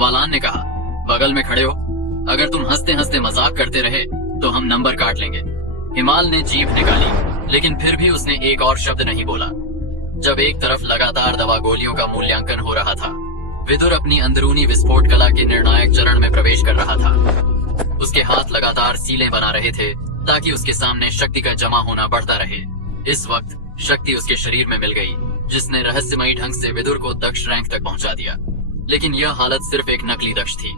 वालान ने कहा, बगल में खड़े हो, अगर तुम हंसते हंसते मजाक करते रहे तो हम नंबर काट लेंगे। हिमाल ने जीभ निकाली, लेकिन फिर भी उसने एक और शब्द नहीं बोला। जब एक तरफ लगातार दवा गोलियों का मूल्यांकन हो रहा था, विदुर अपनी अंदरूनी विस्फोट कला के निर्णायक चरण में प्रवेश कर रहा था। उसके हाथ लगातार सीलें बना रहे थे ताकि उसके सामने शक्ति का जमा होना बढ़ता रहे। इस वक्त शक्ति उसके शरीर में मिल गई, जिसने रहस्यमयी ढंग से विदुर को दक्ष रैंक तक पहुंचा दिया। लेकिन यह हालत सिर्फ एक नकली दक्ष थी।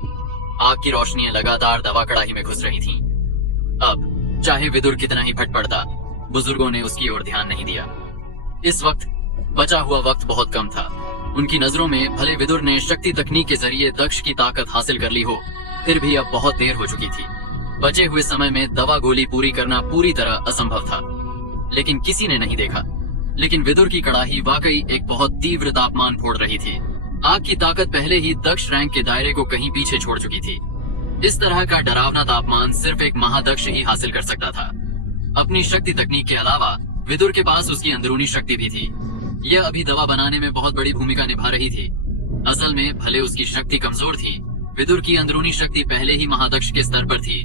आग की रोशनियां लगातार दवा कड़ाही में घुस रही थीं। अब चाहे विदुर कितना ही फट पड़ता, बुजुर्गों ने उसकी ओर ध्यान नहीं दिया। इस वक्त बचा हुआ वक्त बहुत कम था। उनकी नजरों में भले विदुर ने शक्ति तकनीक के जरिए दक्ष की ताकत हासिल कर ली हो, फिर भी अब बहुत देर हो चुकी थी। बचे हुए समय में दवा गोली पूरी करना पूरी तरह असंभव था। लेकिन किसी ने नहीं देखा, लेकिन विदुर की कड़ाही वाकई एक बहुत तीव्र तापमान फोड़ रही थी। आग की ताकत पहले ही दक्ष रैंक के दायरे को कहीं पीछे छोड़ चुकी थी। इस तरह का डरावना तापमान सिर्फ एक महादक्ष ही हासिल कर सकता था। अपनी शक्ति तकनीक के अलावा विदुर के पास उसकी अंदरूनी शक्ति भी थी। यह अभी दवा बनाने में बहुत बड़ी भूमिका निभा रही थी। असल में भले उसकी शक्ति कमजोर थी, विदुर की अंदरूनी शक्ति पहले ही महादक्ष के स्तर पर थी,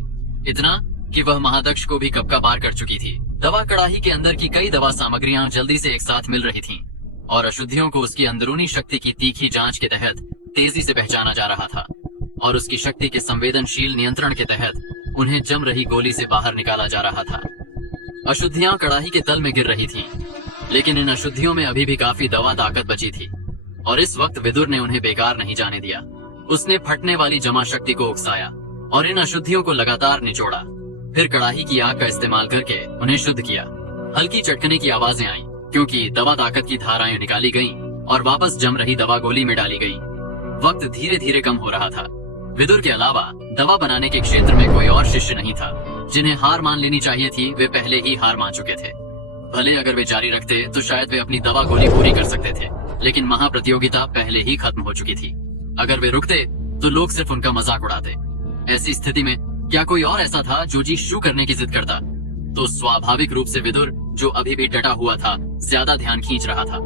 इतना कि वह महादक्ष को भी कब का पार कर चुकी थी। दवा कड़ाही के अंदर की कई दवा सामग्रियां जल्दी से एक साथ मिल रही थीं, और अशुद्धियों को उसकी अंदरूनी शक्ति की तीखी जांच के तहत तेजी से पहचाना जा रहा था, और उसकी शक्ति के संवेदनशील नियंत्रण के तहत उन्हें जम रही गोली से बाहर निकाला जा रहा था। अशुद्धियां कड़ाही के तल में गिर रही थीं, लेकिन इन अशुद्धियों में अभी भी काफी दवा ताकत बची थी, और इस वक्त विदुर ने उन्हें बेकार नहीं जाने दिया। उसने फटने वाली जमा शक्ति को उकसाया और इन अशुद्धियों को लगातार निचोड़ा। फिर कड़ाही की आग का इस्तेमाल करके उन्हें शुद्ध किया। हल्की चटकने की आवाजें आईं, क्योंकि दवा ताकत की धाराएं निकाली गईं और वापस जम रही दवा गोली में डाली गईं। वक्त धीरे धीरे कम हो रहा था। विदुर के अलावा दवा बनाने के क्षेत्र में कोई और शिष्य नहीं था। जिन्हें हार मान लेनी चाहिए थी, वे पहले ही हार मान चुके थे। भले अगर वे जारी रखते तो शायद वे अपनी दवा गोली पूरी कर सकते थे, लेकिन महाप्रतियोगिता पहले ही खत्म हो चुकी थी। अगर वे रुकते तो लोग सिर्फ उनका मजाक उड़ाते। ऐसी स्थिति में क्या कोई और ऐसा था जो जी शू करने की जिद करता? तो स्वाभाविक रूप से विदुर, जो अभी भी डटा हुआ था, ज्यादा ध्यान खींच रहा था।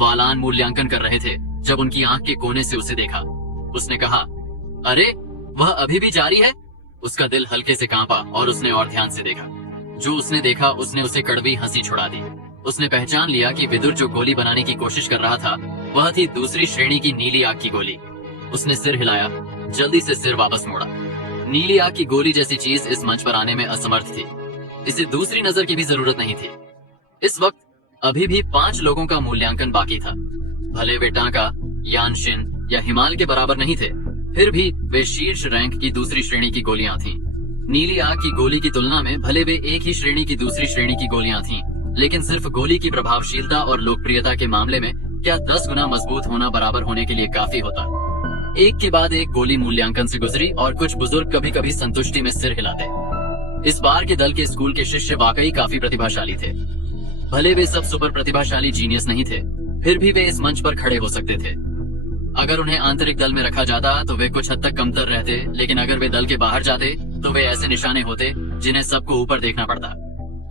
वालान मूल्यांकन कर रहे थे जब उनकी आंख के कोने से उसे देखा। उसने कहा, अरे वह अभी भी जारी है। उसका दिल हल्के से कांपा और उसने और ध्यान से देखा। जो उसने देखा उसने उसे कड़वी हंसी छुड़ा दी। उसने पहचान लिया कि विदुर जो गोली बनाने की कोशिश कर रहा था वह थी दूसरी श्रेणी की नीली आग की गोली। उसने सिर हिलाया, जल्दी से सिर वापस मोड़ा। नीली आग की गोली जैसी चीज इस मंच पर आने में असमर्थ थी। इसे दूसरी नजर की भी जरूरत नहीं थी। इस वक्त अभी भी 5 लोगों का मूल्यांकन बाकी था। भले वे टांका, यानशिन या हिमाल के बराबर नहीं थे, फिर भी वे शीर्ष रैंक की दूसरी श्रेणी की गोलियां थीं। नीली आग की गोली की तुलना में भले वे एक ही श्रेणी की दूसरी श्रेणी की गोलियां थीं, लेकिन सिर्फ गोली की प्रभावशीलता और लोकप्रियता के मामले में क्या 10 गुना मजबूत होना बराबर होने के लिए काफी होता। एक के बाद एक गोली मूल्यांकन से गुजरी और कुछ बुजुर्ग कभी कभी संतुष्टि में सिर हिलाते। इस बार के दल के स्कूल के शिष्य वाकई काफी प्रतिभाशाली थे। भले वे सब सुपर प्रतिभाशाली जीनियस नहीं थे, फिर भी वे इस मंच पर खड़े हो सकते थे। अगर उन्हें आंतरिक दल में रखा जाता तो वे कुछ हद तक कमतर रहते, लेकिन अगर वे दल के बाहर जाते तो वे ऐसे निशाने होते जिन्हें सबको ऊपर देखना पड़ता।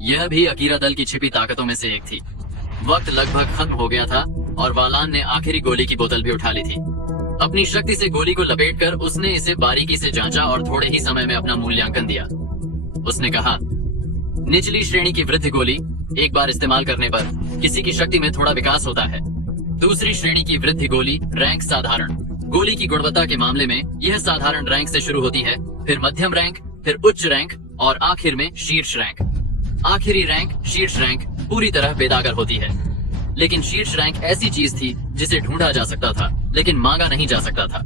यह भी अकीरा दल की छिपी ताकतों में से एक थी। वक्त लगभग खत्म हो गया था और वालान ने आखिरी गोली की बोतल भी उठा ली थी। अपनी शक्ति से गोली को लपेटकर उसने इसे बारीकी से जांचा और थोड़े ही समय में अपना मूल्यांकन दिया। उसने कहा, निचली श्रेणी की वृद्धि गोली एक बार इस्तेमाल करने पर किसी की शक्ति में थोड़ा विकास होता है। दूसरी श्रेणी की वृद्धि गोली रैंक साधारण। गोली की गुणवत्ता के मामले में यह साधारण रैंक से शुरू होती है, फिर मध्यम रैंक, फिर उच्च रैंक और आखिर में शीर्ष रैंक। आखिरी रैंक शीर्ष रैंक पूरी तरह बेदागर होती है, लेकिन शीर्ष रैंक ऐसी चीज थी जिसे ढूंढा जा सकता था लेकिन मांगा नहीं जा सकता था।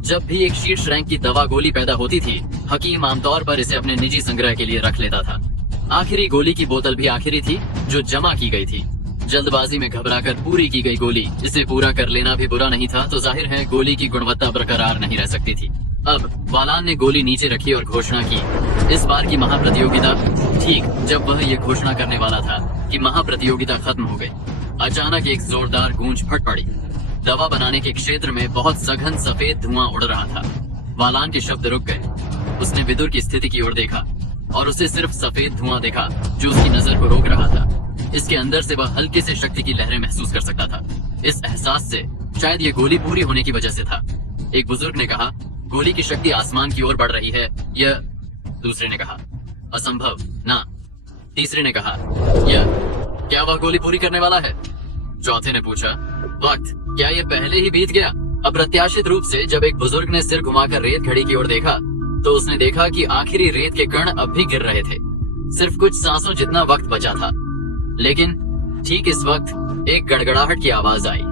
जब भी एक शीर्ष रैंक की दवा गोली पैदा होती थी, हकीम आमतौर पर इसे अपने निजी संग्रह के लिए रख लेता था। आखिरी गोली की बोतल भी आखिरी थी जो जमा की गई थी। जल्दबाजी में घबराकर पूरी की गई गोली, इसे पूरा कर लेना भी बुरा नहीं था, तो जाहिर है गोली की गुणवत्ता बरकरार नहीं रह सकती थी। अब वालान ने गोली नीचे रखी और घोषणा की, इस बार की महाप्रतियोगिता। ठीक जब वह ये घोषणा करने वाला था कि महाप्रतियोगिता खत्म हो गई, अचानक एक जोरदार गूंज फट पड़ी। दवा बनाने के क्षेत्र में बहुत सघन सफेद धुआं उड़ रहा था। वालान के शब्द रुक गए। उसने विदुर की स्थिति की ओर देखा और उसे सिर्फ सफेद धुआं देखा जो उसकी नजर को रोक रहा था। इसके अंदर से वह हल्के से शक्ति की लहरें महसूस कर सकता था। इस एहसास से शायद ये गोली पूरी होने की वजह से था। एक बुजुर्ग ने कहा, गोली की शक्ति आसमान की ओर बढ़ रही है। यह दूसरे ने कहा, असंभव ना। तीसरे ने कहा, यह क्या वह गोली पूरी करने वाला है? चौथे ने पूछा, वक्त क्या ये पहले ही बीत गया? अप्रत्याशित रूप से जब एक बुजुर्ग ने सिर घुमाकर रेत घड़ी की ओर देखा तो उसने देखा कि आखिरी रेत के कण अब भी गिर रहे थे। सिर्फ कुछ सांसों जितना वक्त बचा था। लेकिन ठीक इस वक्त एक गड़गड़ाहट की आवाज आई।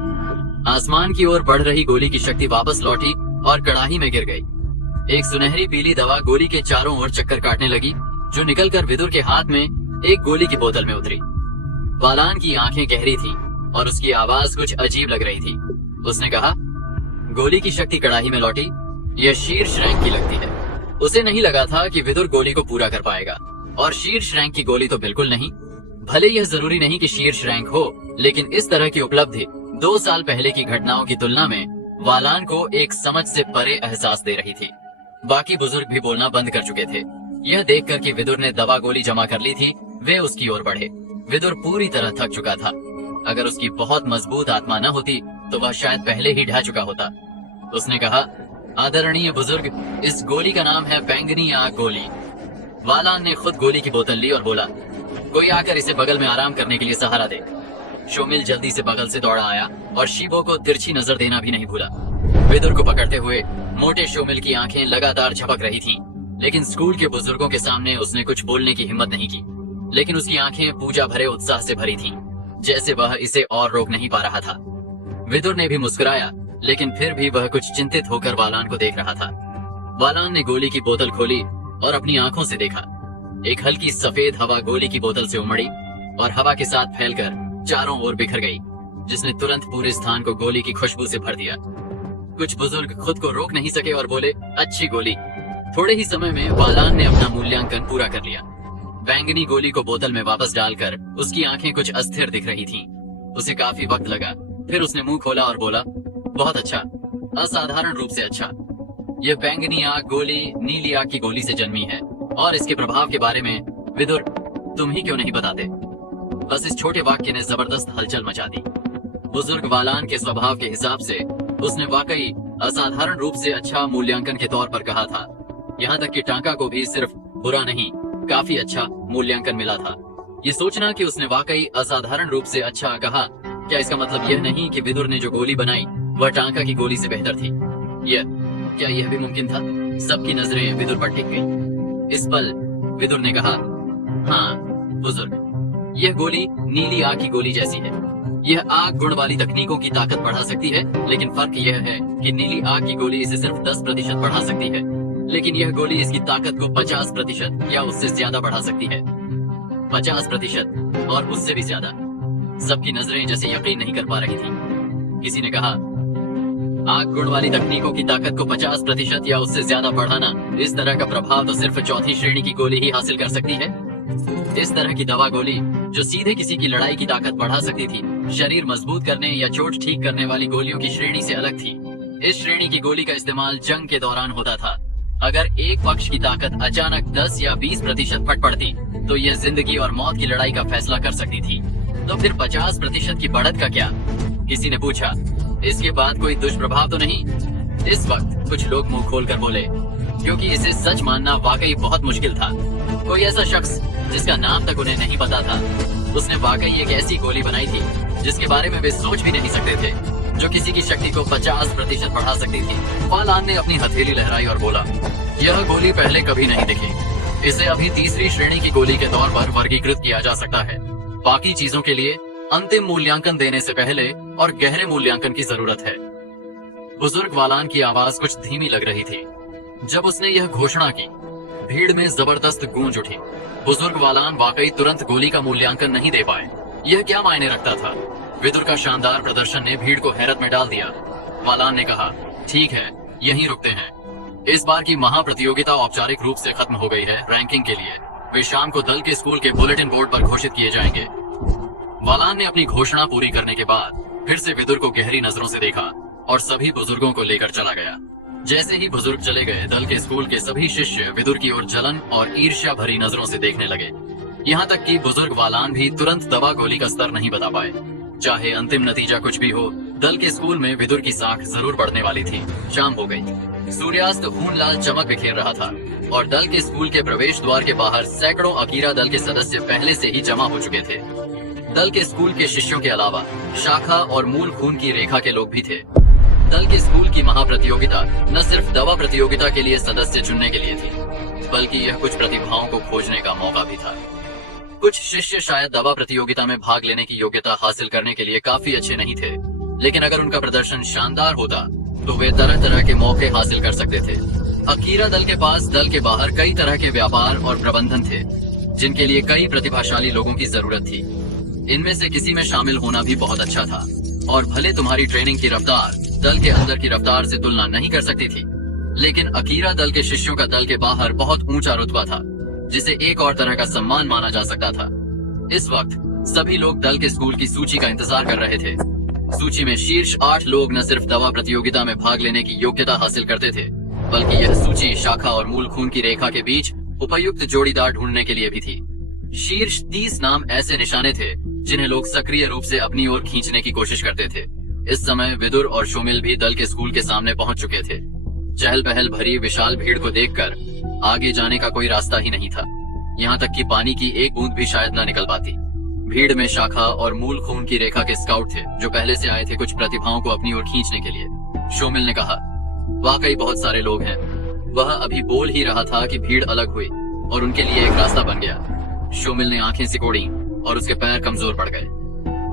आसमान की ओर बढ़ रही गोली की शक्ति वापस लौटी और कड़ाही में गिर गई। एक सुनहरी पीली दवा गोली के चारों ओर चक्कर काटने लगी, जो निकलकर विदुर के हाथ में एक गोली की बोतल में उतरी। वालान की आंखें गहरी थी और उसकी आवाज कुछ अजीब लग रही थी। उसने कहा, गोली की शक्ति कड़ाही में लौटी। यह शीर्ष रैंक की लगती है। उसे नहीं लगा था कि विदुर गोली को पूरा कर पाएगा, और शीर्ष रैंक की गोली तो बिल्कुल नहीं। भले यह जरूरी नहीं कि शीर्ष रैंक हो, लेकिन इस तरह की उपलब्धि 2 साल पहले की घटनाओं की तुलना में वालान को एक समझ से परे एहसास दे रही थी। बाकी बुजुर्ग भी बोलना बंद कर चुके थे। यह देखकर कि विदुर ने दवा गोली जमा कर ली थी, वे उसकी ओर बढ़े। विदुर पूरी तरह थक चुका था। अगर उसकी बहुत मजबूत आत्मा न होती तो वह शायद पहले ही ढह चुका होता। उसने कहा, आदरणीय बुजुर्ग, इस गोली का नाम है बैंगनी आग गोली। वालान ने खुद गोली की बोतल ली और बोला, कोई आकर इसे बगल में आराम करने के लिए सहारा दे। शोमिल जल्दी से बगल से दौड़ा आया और शिबो को तिरछी नजर देना भी नहीं भूला। विदुर को पकड़ते हुए मोटे शोमिल की आंखें लगातार झपक रही थीं, लेकिन स्कूल के बुजुर्गों के सामने उसने कुछ बोलने की हिम्मत नहीं की। लेकिन उसकी आंखें पूजा भरे उत्साह से भरी थीं, जैसे वह इसे और रोक नहीं पा रहा था। विदुर ने भी मुस्कुराया, लेकिन फिर भी वह कुछ चिंतित होकर वालान को देख रहा था। वालान ने गोली की बोतल खोली और अपनी आंखों से देखा। एक हल्की सफेद हवा गोली की बोतल से उमड़ी और हवा के साथ फैलकर चारों ओर बिखर गई, जिसने तुरंत पूरे स्थान को गोली की खुशबू से भर दिया। कुछ बुजुर्ग खुद को रोक नहीं सके और बोले, अच्छी गोली। थोड़े ही समय में वालान ने अपना मूल्यांकन पूरा कर लिया। बैंगनी गोली को बोतल में वापस डालकर उसकी आंखें कुछ अस्थिर दिख रही थीं। उसे काफी वक्त लगा, फिर उसने मुंह खोला और बोला, बहुत अच्छा, असाधारण रूप से अच्छा। यह बैंगनी आग गोली नीली आग की गोली से जन्मी है, और इसके प्रभाव के बारे में विदुर तुम ही क्यों नहीं बताते? बस इस छोटे वाक्य ने जबरदस्त हलचल मचा दी। बुजुर्ग वालान के स्वभाव के हिसाब से उसने वाकई असाधारण रूप से अच्छा मूल्यांकन के तौर पर कहा था। यहाँ तक कि टांका को भी सिर्फ बुरा नहीं, काफी अच्छा मूल्यांकन मिला था। ये सोचना कि उसने वाकई असाधारण रूप से अच्छा कहा, क्या इसका मतलब यह नहीं कि विदुर ने जो गोली बनाई वह टांका की गोली से बेहतर थी? क्या यह भी मुमकिन था? सबकी नजरें विदुर पर टिक गईं। इस पल विदुर ने कहा, हाँ बुजुर्ग, यह गोली नीली आग की गोली जैसी है। यह आग गुण वाली तकनीकों की ताकत बढ़ा सकती है, लेकिन फर्क यह है कि नीली आग की गोली इसे सिर्फ 10% बढ़ा सकती है, लेकिन यह गोली इसकी ताकत को 50% या उससे ज्यादा बढ़ा सकती है। 50% और उससे भी ज्यादा। सबकी नजरें जैसे यकीन नहीं कर पा रही थी। किसी ने कहा, आग गुण वाली तकनीकों की ताकत को 50% या उससे ज्यादा बढ़ाना, इस तरह का प्रभाव तो सिर्फ चौथी श्रेणी की गोली ही हासिल कर सकती है। इस तरह की दवा गोली जो सीधे किसी की लड़ाई की ताकत बढ़ा सकती थी, शरीर मजबूत करने या चोट ठीक करने वाली गोलियों की श्रेणी से अलग थी। इस श्रेणी की गोली का इस्तेमाल जंग के दौरान होता था। अगर एक पक्ष की ताकत अचानक 10 या 20% फट पड़ती तो यह जिंदगी और मौत की लड़ाई का फैसला कर सकती थी। तो फिर 50% की बढ़त का क्या? किसी ने पूछा, इसके बाद कोई दुष्प्रभाव तो नहीं? इस वक्त कुछ लोग मुंह खोलकर बोले, क्योंकि इसे सच मानना वाकई बहुत मुश्किल था। कोई ऐसा शख्स जिसका नाम तक उन्हें नहीं पता था, उसने वाकई एक ऐसी गोली बनाई थी जिसके बारे में वे सोच भी नहीं सकते थे, जो किसी की शक्ति को 50% बढ़ा सकती थी। वालान ने अपनी हथेली लहराई और बोला, यह गोली पहले कभी नहीं दिखी। इसे अभी तीसरी श्रेणी की गोली के तौर पर वर्गीकृत किया जा सकता है। बाकी चीजों के लिए अंतिम मूल्यांकन देने से पहले और गहरे मूल्यांकन की जरूरत है। बुजुर्ग वालान की आवाज कुछ धीमी लग रही थी। जब उसने यह घोषणा की, भीड़ में जबरदस्त गूंज उठी। बुजुर्ग वालान वाकई तुरंत गोली का मूल्यांकन नहीं दे पाए। यह क्या मायने रखता था? विदुर का शानदार प्रदर्शन ने भीड़ को हैरत में डाल दिया। वालान ने कहा, ठीक है, यहीं रुकते हैं। इस बार की महाप्रतियोगिता औपचारिक रूप से खत्म हो गई है। रैंकिंग के लिए वे शाम को दल के स्कूल के बुलेटिन बोर्ड पर घोषित किए जाएंगे। वालान ने अपनी घोषणा पूरी करने के बाद फिर से विदुर को गहरी नजरों से देखा और सभी बुजुर्गों को लेकर चला गया। जैसे ही बुजुर्ग चले गए, दल के स्कूल के सभी शिष्य विदुर की ओर जलन और ईर्ष्या भरी नजरों से देखने लगे। यहाँ तक कि बुजुर्ग वालान भी तुरंत दवा गोली का स्तर नहीं बता पाए। चाहे अंतिम नतीजा कुछ भी हो, दल के स्कूल में विदुर की साख जरूर बढ़ने वाली थी। शाम हो गई। सूर्यास्त खूनलाल चमक बिखेर रहा था और दल के स्कूल के प्रवेश द्वार के बाहर सैकड़ों अकीरा दल के सदस्य पहले से ही जमा हो चुके थे। दल के स्कूल के शिष्यों के अलावा शाखा और मूल खून की रेखा के लोग भी थे। दल के स्कूल की महाप्रतियोगिता न सिर्फ दवा प्रतियोगिता के लिए सदस्य चुनने के लिए थी, बल्कि यह कुछ प्रतिभाओं को खोजने का मौका भी था। कुछ शिष्य शायद दवा प्रतियोगिता में भाग लेने की योग्यता हासिल करने के लिए काफी अच्छे नहीं थे, लेकिन अगर उनका प्रदर्शन शानदार होता तो वे तरह तरह के मौके हासिल कर सकते थे। अकीरा दल के पास दल के बाहर कई तरह के व्यापार और प्रबंधन थे, जिनके लिए कई प्रतिभाशाली लोगों की जरूरत थी। इनमें से किसी में शामिल होना भी बहुत अच्छा था, और भले तुम्हारी ट्रेनिंग की रफ्तार दल के अंदर की रफ्तार से तुलना नहीं कर सकती थी, लेकिन अकीरा दल के शिष्यों का दल के बाहर बहुत ऊंचा रुतबा था, जिसे एक और तरह का सम्मान माना जा सकता था। इस वक्त सभी लोग दल के स्कूल की सूची का इंतजार कर रहे थे। सूची में शीर्ष 8 लोग न सिर्फ दवा प्रतियोगिता में भाग लेने की योग्यता हासिल करते थे, बल्कि यह सूची शाखा और मूल खून की रेखा के बीच उपयुक्त जोड़ीदार ढूंढने के लिए भी थी। शीर्ष 30 नाम ऐसे निशाने थे जिन्हें लोग सक्रिय रूप से अपनी ओर खींचने की कोशिश करते थे। इस समय विदुर और शोमिल भी दल के स्कूल के सामने पहुंच चुके थे। चहल पहल भरी विशाल भीड़ को देखकर आगे जाने का कोई रास्ता ही नहीं था। यहाँ तक कि पानी की एक बूंद भी शायद न निकल पाती। भीड़ में शाखा और मूल खून की रेखा के स्काउट थे, जो पहले से आए थे कुछ प्रतिभाओं को अपनी ओर खींचने के लिए। शोमिल ने कहा, वाकई बहुत सारे लोग हैं। वह अभी बोल ही रहा था कि भीड़ अलग हुई और उनके लिए एक रास्ता बन गया। शोमिल ने आंखें सिकोड़ी और उसके पैर कमजोर पड़ गए।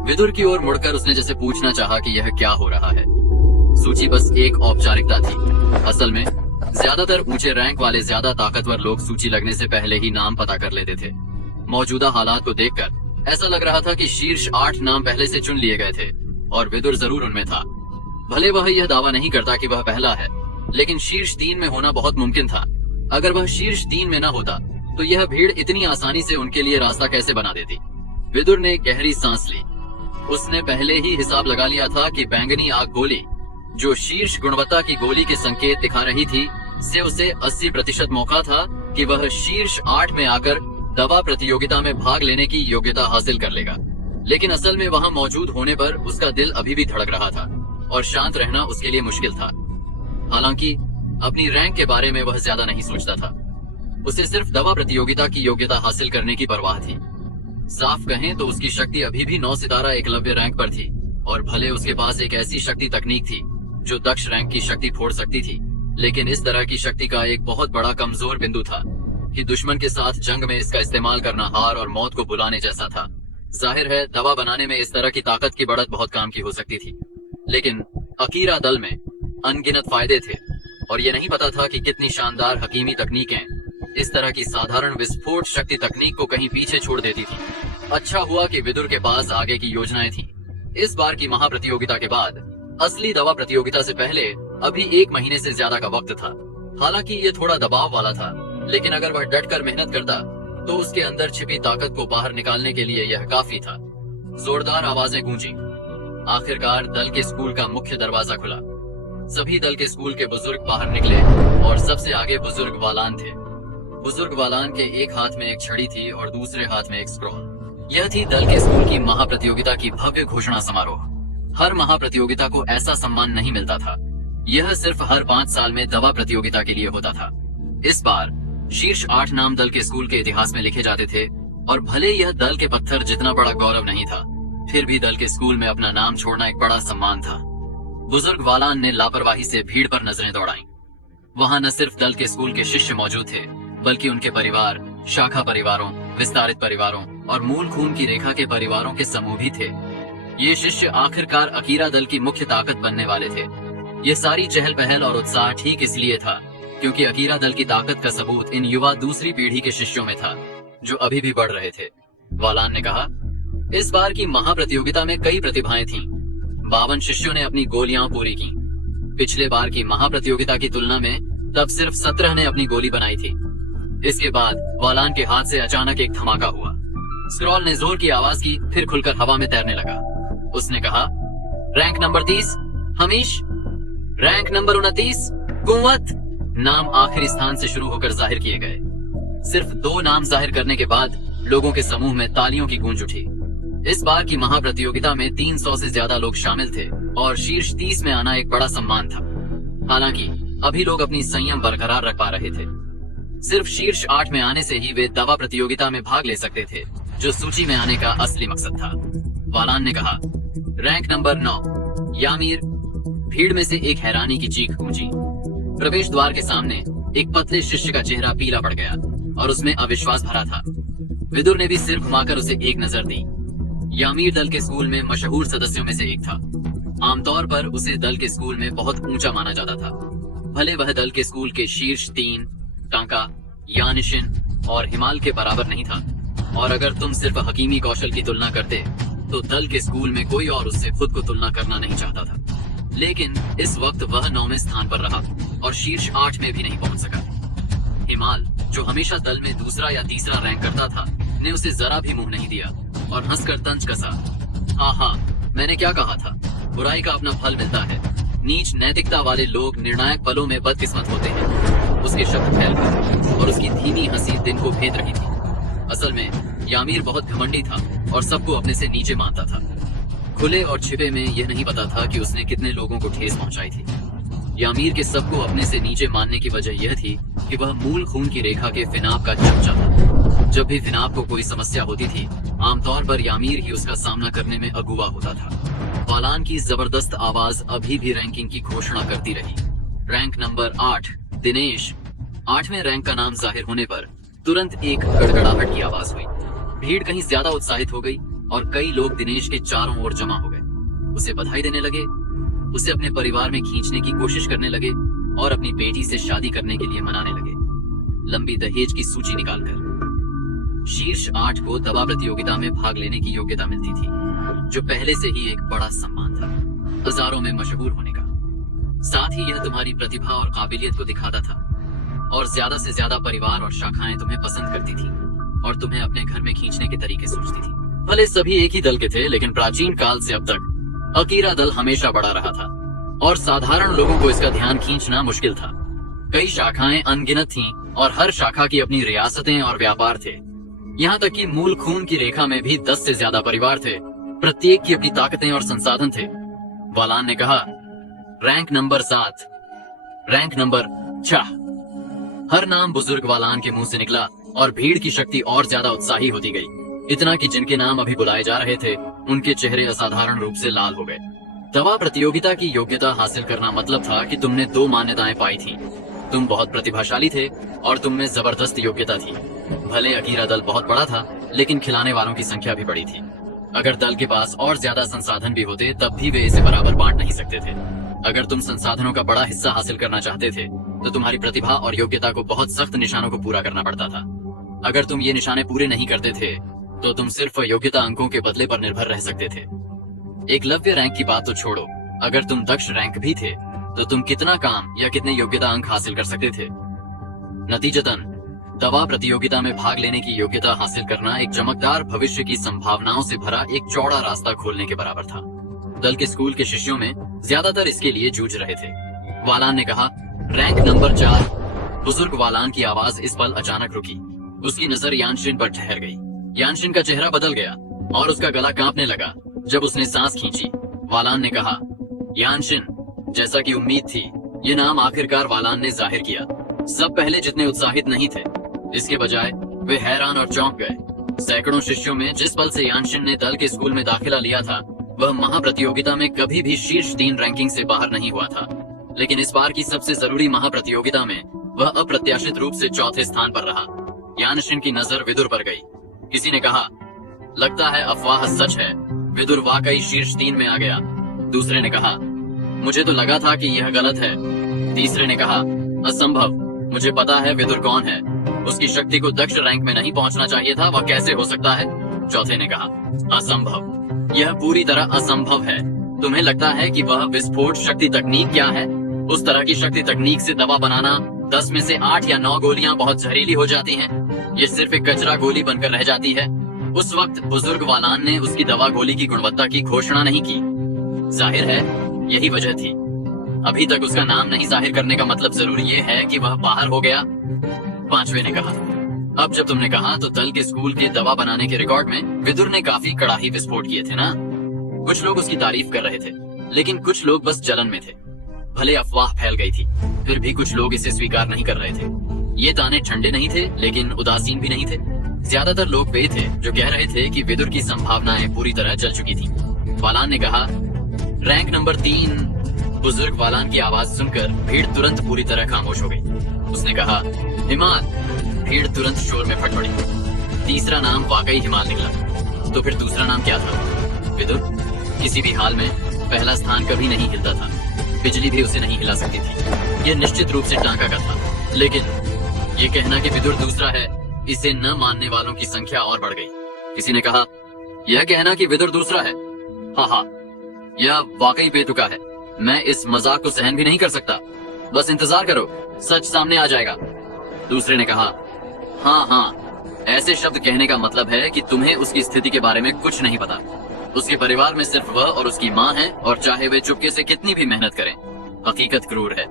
विदुर की ओर मुड़कर उसने जैसे पूछना चाहा कि यह क्या हो रहा है। सूची बस एक औपचारिकता थी। असल में ज्यादातर ऊंचे रैंक वाले ज्यादा ताकतवर लोग सूची लगने से पहले ही नाम पता कर लेते थे। मौजूदा हालात को देखकर ऐसा लग रहा था कि शीर्ष 8 नाम पहले से चुन लिए गए थे और विदुर जरूर उनमें था। भले वह यह दावा नहीं करता कि वह पहला है, लेकिन शीर्ष 3 में होना बहुत मुमकिन था। अगर वह शीर्ष 3 में न होता तो यह भीड़ इतनी आसानी से उनके लिए रास्ता कैसे बना देती। विदुर ने गहरी सांस ली। उसने पहले ही हिसाब लगा लिया था कि बैंगनी आग गोली, जो शीर्ष गुणवत्ता की गोली के संकेत दिखा रही थी, से उसे 80% मौका था कि वह शीर्ष 8 में आकर दवा प्रतियोगिता में भाग लेने की योग्यता हासिल कर लेगा। लेकिन असल में वहां मौजूद होने पर उसका दिल अभी भी धड़क रहा था और शांत रहना उसके लिए मुश्किल था। हालांकि अपनी रैंक के बारे में वह ज्यादा नहीं सोचता था। उसे सिर्फ दवा प्रतियोगिता की योग्यता हासिल करने की परवाह थी। साफ कहें तो उसकी शक्ति अभी भी 9 सितारा एकलव्य रैंक पर थी, और भले उसके पास एक ऐसी शक्ति तकनीक थी जो दक्ष रैंक की शक्ति फोड़ सकती थी, लेकिन इस तरह की शक्ति का एक बहुत बड़ा कमजोर बिंदु था कि दुश्मन के साथ जंग में इसका इस्तेमाल करना हार और मौत को बुलाने जैसा था। जाहिर है दवा बनाने में इस तरह की ताकत की बढ़त बहुत काम की हो सकती थी, लेकिन अकीरा दल में अनगिनत फायदे थे और ये नहीं पता था कि कितनी शानदार हकीमी तकनीकें इस तरह की साधारण विस्फोट शक्ति तकनीक को कहीं पीछे छोड़ देती थी। अच्छा हुआ कि विदुर के पास आगे की योजनाएं थीं। इस बार की महाप्रतियोगिता के बाद असली दवा प्रतियोगिता से पहले अभी 1 महीने से ज्यादा का वक्त था। हालांकि ये थोड़ा दबाव वाला था, लेकिन अगर वह डटकर मेहनत करता तो उसके अंदर छिपी ताकत को बाहर निकालने के लिए यह काफी था। जोरदार आवाजें गूंजी। आखिरकार दल के स्कूल का मुख्य दरवाजा खुला। सभी दल के स्कूल के बुजुर्ग बाहर निकले और सबसे आगे बुजुर्ग वालान थे। बुजुर्ग वालान के एक हाथ में एक छड़ी थी और दूसरे हाथ में एक स्क्रॉल। यह थी दल के स्कूल की महाप्रतियोगिता की भव्य घोषणा समारोह। हर महाप्रतियोगिता को ऐसा सम्मान नहीं मिलता था। यह सिर्फ हर 5 साल में दवा प्रतियोगिता के लिए होता था। इस बार शीर्ष 8 नाम दल के स्कूल के इतिहास में लिखे जाते थे, और भले यह दल के पत्थर जितना बड़ा गौरव नहीं था, फिर भी दल के स्कूल में अपना नाम छोड़ना एक बड़ा सम्मान था। बुजुर्ग वालान ने लापरवाही से भीड़ पर नजरें दौड़ाईं। वहां न सिर्फ दल के स्कूल के शिष्य मौजूद थे, बल्कि उनके परिवार, शाखा परिवारों, विस्तारित परिवारों और मूल खून की रेखा के परिवारों के समूह भी थे। ये शिष्य आखिरकार अकीरा दल की मुख्य ताकत बनने वाले थे। ये सारी चहल पहल और उत्साह ठीक इसलिए था क्योंकि अकीरा दल की ताकत का सबूत इन युवा दूसरी पीढ़ी के शिष्यों में था, जो अभी भी बढ़ रहे थे। वालान ने कहा, इस बार की महाप्रतियोगिता में कई प्रतिभाएं थीं। 52 शिष्यों ने अपनी गोलियां पूरी की। पिछले बार की महाप्रतियोगिता की तुलना में तब सिर्फ 17 ने अपनी गोली बनाई थी। इसके बाद वालान के हाथ से अचानक एक धमाका हुआ। स्क्रॉल ने जोर की आवाज की, फिर खुलकर हवा में तैरने लगा। उसने कहा, rank number 30 Hamish, rank number 29 कुंवत। नाम आखिरी स्थान से शुरू होकर जाहिर किए गए। सिर्फ 2 नाम जाहिर करने के बाद लोगों के समूह में तालियों की गूंज उठी। इस बार की महाप्रतियोगिता में 300 से ज्यादा लोग शामिल थे और शीर्ष 30 में आना एक बड़ा सम्मान था। हालांकि अभी लोग अपनी संयम बरकरार रख पा रहे थे। सिर्फ शीर्ष 8 में आने से ही वे दवा प्रतियोगिता में भाग ले सकते थे, जो सूची में आने का असली मकसद था। वालान ने कहा, रैंक नंबर 9 यामीर। भीड़ में से एक हैरानी की चीख गूंजी। प्रवेश द्वार के सामने एक पतले शिष्य का चेहरा पीला पड़ गया और उसमें अविश्वास भरा था। विदुर ने भी सिर घुमाकर उसे एक नजर दी। यामीर दल के स्कूल में मशहूर सदस्यों में से एक था। आमतौर पर उसे दल के स्कूल में बहुत ऊंचा माना जाता था। भले वह दल के स्कूल के शीर्ष 3 टांका, यानिशिन और हिमाल के बराबर नहीं था, और अगर तुम सिर्फ हकीमी कौशल की तुलना करते तो दल के स्कूल में कोई और उससे खुद को तुलना करना नहीं चाहता था। लेकिन इस वक्त वह 9वें स्थान पर रहा और शीर्ष 8 में भी नहीं पहुंच सका। हिमाल, जो हमेशा दल में दूसरा या तीसरा रैंक करता था, ने उसे जरा भी मुंह नहीं दिया और हंसकर तंज कसा। हाँ, मैंने क्या कहा था, बुराई का अपना फल मिलता है। नीच नैतिकता वाले लोग निर्णायक पलों में बदकिस्मत होते हैं। उसके शब्द फैल गए और उसकी धीमी हंसी दिन को भेद रही थी। असल में यामीर बहुत घमंडी था और सबको अपने से नीचे मानता था। खुले और छिपे में यह नहीं पता था कि उसने कितने लोगों को ठेस पहुंचाई थी। यामीर के सबको अपने से नीचे मानने की वजह यह थी कि वह मूल खून की रेखा के फिनाब का चमचा था। जब भी फिनाब को कोई समस्या होती थी, आमतौर पर यामीर ही उसका सामना करने में अगुवा होता था। वालान की जबरदस्त आवाज अभी भी रैंकिंग की घोषणा करती रही। Rank number 8 Dinesh. 8वें रैंक का नाम जाहिर होने पर तुरंत एक गड़गड़ाहट की आवाज हुई। भीड़ कहीं ज्यादा उत्साहित हो गई और कई लोग दिनेश के चारों ओर जमा हो गए। उसे बधाई देने लगे, उसे अपने परिवार में खींचने की कोशिश करने लगे और अपनी बेटी से शादी करने के लिए मनाने लगे, लंबी दहेज की सूची निकालकर। शीर्ष 8 को दवा प्रतियोगिता में भाग लेने की योग्यता मिलती थी, जो पहले से ही एक बड़ा सम्मान था, हजारों में मशहूर होने का। साथ ही यह तुम्हारी प्रतिभा और काबिलियत को दिखाता था, और ज्यादा से ज्यादा परिवार और शाखाएं तुम्हें पसंद करती थी और तुम्हें अपने घर में खींचने के तरीके सोचती थी। भले सभी एक ही दल के थे, लेकिन प्राचीन काल से अब तक अकीरा दल हमेशा बड़ा रहा था और साधारण लोगों को इसका ध्यान खींचना मुश्किल था। कई शाखाएं अनगिनत थीं और हर शाखा की अपनी रियासतें और व्यापार थे। यहाँ तक कि मूल खून की रेखा में भी 10 से ज्यादा परिवार थे, प्रत्येक की अपनी ताकतें और संसाधन थे। वालान ने कहा, रैंक नंबर 7, रैंक नंबर 6। हर नाम बुजुर्ग वालान के मुंह से निकला और भीड़ की शक्ति और ज्यादा उत्साही होती गई। इतना कि जिनके नाम अभी बुलाए जा रहे थे, उनके चेहरे असाधारण रूप से लाल हो गए। दवा प्रतियोगिता की योग्यता हासिल करना मतलब था कि तुमने 2 मान्यताएं पाई थी। तुम बहुत प्रतिभाशाली थे और तुम में जबरदस्त योग्यता थी। भले अकीरा दल बहुत बड़ा था, लेकिन खिलाने वालों की संख्या भी बड़ी थी। अगर दल के पास और ज्यादा संसाधन भी होते, तब भी वे इसे बराबर बांट नहीं सकते थे। अगर तुम संसाधनों का बड़ा हिस्सा हासिल करना चाहते थे, तो तुम्हारी प्रतिभा और योग्यता को बहुत सख्त निशानों को पूरा करना पड़ता था। अगर तुम ये निशाने पूरे नहीं करते थे, तो तुम सिर्फ योग्यता अंकों के बदले पर निर्भर रह सकते थे। एकलव्य रैंक की बात तो छोड़ो, अगर तुम दक्ष रैंक भी थे, तो तुम कितना काम या कितने योग्यता अंक हासिल कर सकते थे। नतीजतन दवा प्रतियोगिता में भाग लेने की योग्यता हासिल करना एक चमकदार भविष्य की संभावनाओं से भरा एक चौड़ा रास्ता खोलने के बराबर था। दल के स्कूल के शिष्यों में ज्यादातर इसके लिए जूझ रहे थे। वालान ने कहा, रैंक नंबर 4। बुजुर्ग वालान की आवाज इस पल अचानक रुकी। उसकी नजर यानशिन पर ठहर गई। यानशिन का चेहरा बदल गया और उसका गला कांपने लगा जब उसने सांस खींची। वालान ने कहा, यानशिन, जैसा कि उम्मीद थी, ये नाम आखिरकार वालान ने जाहिर किया। सब पहले जितने उत्साहित नहीं थे, इसके बजाय वे हैरान और चौंक गए। सैकड़ों शिष्यों में जिस पल से यानशिन ने दल के स्कूल में दाखिला लिया था, वह महाप्रतियोगिता में कभी भी शीर्ष 3 रैंकिंग से बाहर नहीं हुआ था। लेकिन इस बार की सबसे जरूरी महाप्रतियोगिता में वह अप्रत्याशित रूप से 4थे स्थान पर रहा। यानशिन की नजर विदुर पर गई। किसी ने कहा, लगता है अफवाह सच है, विदुर वाकई शीर्ष 3 में आ गया। दूसरे ने कहा, मुझे तो लगा था कि यह गलत है। तीसरे ने कहा, असंभव, मुझे पता है विदुर कौन है, उसकी शक्ति को दक्ष रैंक में नहीं पहुंचना चाहिए था, वह कैसे हो सकता है। चौथे ने कहा, असंभव, यह पूरी तरह असंभव है। तुम्हें लगता है कि वह विस्फोट शक्ति तकनीक क्या है? उस तरह की शक्ति तकनीक से दवा बनाना 10 में से 8 या 9 गोलियां बहुत जहरीली हो जाती हैं। ये सिर्फ एक कचरा गोली बनकर रह जाती है। उस वक्त बुजुर्ग वालान ने उसकी दवा गोली की गुणवत्ता की घोषणा नहीं की। जाहिर है यही वजह थी। अभी तक उसका नाम नहीं जाहिर करने का मतलब जरूर ये है कि वह बाहर हो गया। 5वें ने कहा, अब जब तुमने कहा तो दल के स्कूल के दवा बनाने के रिकॉर्ड में विदुर ने काफी कड़ाही विस्फोट किए थे ना। कुछ लोग उसकी तारीफ कर रहे थे, लेकिन कुछ लोग बस जलन में थे। भले अफवाह फैल गई थी, फिर भी कुछ लोग इसे स्वीकार नहीं कर रहे थे। ये ताने ठंडे नहीं थे, लेकिन उदासीन भी नहीं थे। ज्यादातर लोग वे थे जो कह रहे थे कि विदुर की संभावनाएं पूरी तरह जल चुकी थी। वालान ने कहा, रैंक नंबर 3। बुजुर्ग वालान की आवाज सुनकर भीड़ तुरंत पूरी तरह खामोश हो गई। उसने कहा, हिमाल। भीड़ तुरंत शोर में फट पड़ी। तीसरा नाम वाकई हिमाल निकला। तो फिर दूसरा नाम क्या था? विदुर। किसी भी हाल में पहला स्थान कभी नहीं हिलता था। बिजली भी उसे नहीं हिला सकती थी। यह निश्चित रूप से टांका का था, लेकिन ये कहना कि विदुर दूसरा है, इसे न मानने वालों की संख्या और बढ़ गई। किसी ने कहा, यह कहना कि विदुर दूसरा है, हाँ, यह वाकई बेतुका है। मैं इस मजाक को सहन भी नहीं कर सकता। बस इंतजार करो, सच सामने आ जाएगा। दूसरे ने कहा, हाँ, ऐसे शब्द कहने का मतलब है कि तुम्हें उसकी स्थिति के बारे में कुछ नहीं पता। उसके परिवार में सिर्फ वह और उसकी माँ है, और चाहे वे चुपके से कितनी भी मेहनत करें, हकीकत क्रूर है।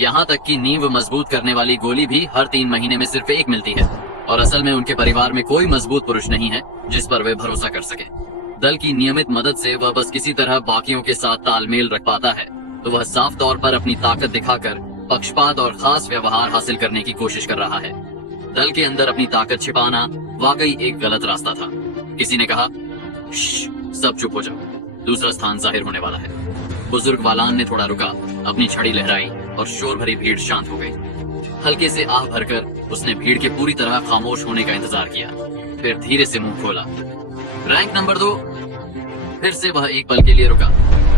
यहाँ तक कि नींव मजबूत करने वाली गोली भी हर 3 महीने में सिर्फ एक मिलती है, और असल में उनके परिवार में कोई मजबूत पुरुष नहीं है जिस पर वे भरोसा कर सके। दल की नियमित मदद से वह बस किसी तरह बाकियों के साथ तालमेल रख पाता है, तो वह साफ तौर पर अपनी ताकत दिखाकर पक्षपात और खास व्यवहार हासिल करने की कोशिश कर रहा है। दल के अंदर अपनी ताकत छिपाना वाकई एक गलत रास्ता था। किसी ने कहा, सब चुप हो जाओ, दूसरा स्थान जाहिर होने वाला है। बुजुर्ग वालान ने थोड़ा रुका, अपनी छड़ी लहराई और शोर भरी भीड़ शांत हो गई। हल्के से आह भरकर उसने भीड़ के पूरी तरह खामोश होने का इंतजार किया, फिर धीरे से मुंह खोला। Rank number 2। फिर से वह एक पल के लिए रुका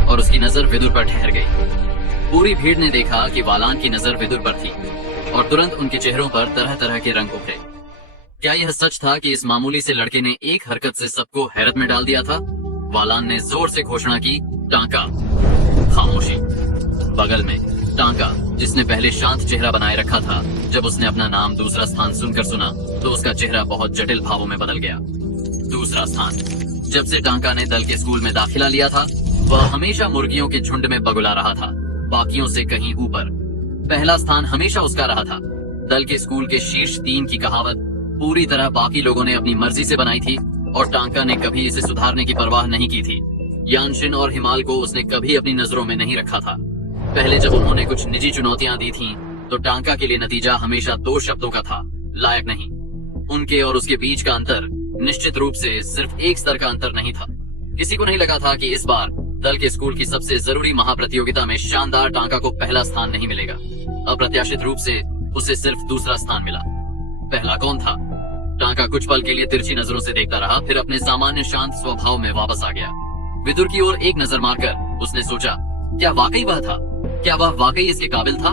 और उसकी नजर विदुर पर ठहर गई। पूरी भीड़ ने देखा कि वालान की नजर विदुर पर थी, और तुरंत उनके चेहरों पर तरह तरह के रंग उभरे। क्या यह सच था कि इस मामूली से लड़के ने एक हरकत से सबको हैरत में डाल दिया था? वालान ने जोर से घोषणा की, टांका। खामोशी। बगल में टांका, जिसने पहले शांत चेहरा बनाए रखा था, जब उसने अपना नाम दूसरा स्थान सुनकर सुना तो उसका चेहरा बहुत जटिल भावों में बदल गया। दूसरा स्थान। जब से टांका ने दल के स्कूल में दाखिला लिया था, वह हमेशा मुर्गियों के झुंड में बगुला रहा था, बाकियों से कहीं ऊपर। पहला स्थान हमेशा उसका रहा था। दल के स्कूल के शीर्ष 3 की कहावत पूरी तरह बाकी लोगों ने अपनी मर्जी से बनाई थी, और टांका ने कभी इसे सुधारने की परवाह नहीं की थी। यानशिन और हिमाल को उसने कभी अपनी नजरों में नहीं रखा था। पहले जब उन्होंने कुछ निजी चुनौतियां दी थीं, तो टांका के लिए नतीजा हमेशा 2 शब्दों का था, लायक नहीं। उनके और उसके बीच का अंतर निश्चित रूप से सिर्फ एक स्तर का अंतर नहीं था। किसी को नहीं लगा था कि इस बार दल के स्कूल की सबसे जरूरी महाप्रतियोगिता में शानदार टांका को पहला स्थान नहीं मिलेगा। अप्रत्याशित रूप से उसे सिर्फ दूसरा स्थान मिला। पहला कौन था? टांका कुछ पल के लिए तिरछी नजरों से देखता रहा, फिर अपने सामान्य शांत स्वभाव में वापस आ गया। विदुर की ओर एक नजर मारकर उसने सोचा, क्या वाकई वह था? क्या वह वाकई इसके काबिल था?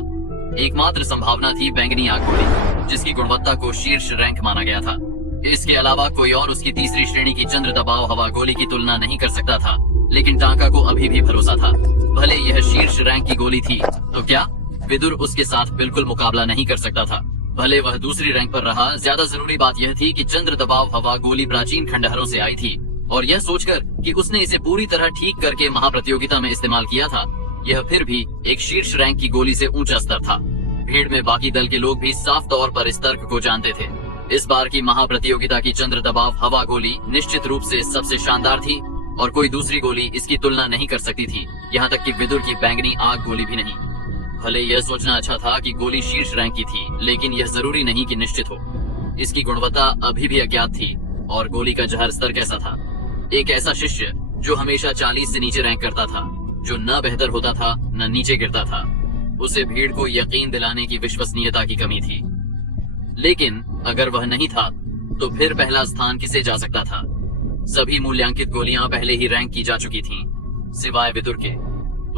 एकमात्र संभावना थी बैंगनी आग गोली, जिसकी गुणवत्ता को शीर्ष रैंक माना गया था। इसके अलावा कोई और उसकी तीसरी श्रेणी की चंद्र दबाव हवा गोली की तुलना नहीं कर सकता था, लेकिन टांका को अभी भी भरोसा था। भले यह शीर्ष रैंक की गोली थी, तो क्या विदुर उसके साथ बिल्कुल मुकाबला नहीं कर सकता था? भले वह दूसरी रैंक पर रहा, ज्यादा जरूरी बात यह थी कि चंद्र दबाव हवा गोली प्राचीन खंडहरों से आई थी, और यह सोचकर कि उसने इसे पूरी तरह ठीक करके महाप्रतियोगिता में इस्तेमाल किया था, यह फिर भी एक शीर्ष रैंक की गोली से ऊंचा स्तर था। भीड़ में बाकी दल के लोग भी साफ तौर पर इस तर्क को जानते थे। इस बार की महाप्रतियोगिता की चंद्र दबाव हवा गोली निश्चित रूप से सबसे शानदार थी, और कोई दूसरी गोली इसकी तुलना नहीं कर सकती थी, यहाँ तक कि विदुर की बैंगनी आग गोली भी नहीं। भले यह सोचना अच्छा था कि गोली शीर्ष रैंक की थी, लेकिन यह जरूरी नहीं कि निश्चित हो। इसकी गुणवत्ता अभी भी अज्ञात थी, और गोली का जहर स्तर कैसा था? एक ऐसा शिष्य जो हमेशा 40 से नीचे रैंक करता था, जो न बेहतर होता था न नीचे गिरता था, उसे भीड़ को यकीन दिलाने की विश्वसनीयता की कमी थी। लेकिन अगर वह नहीं था, तो फिर पहला स्थान किसे जा सकता था? सभी मूल्यांकित गोलियां पहले ही रैंक की जा चुकी थीं, सिवाय विदुर के।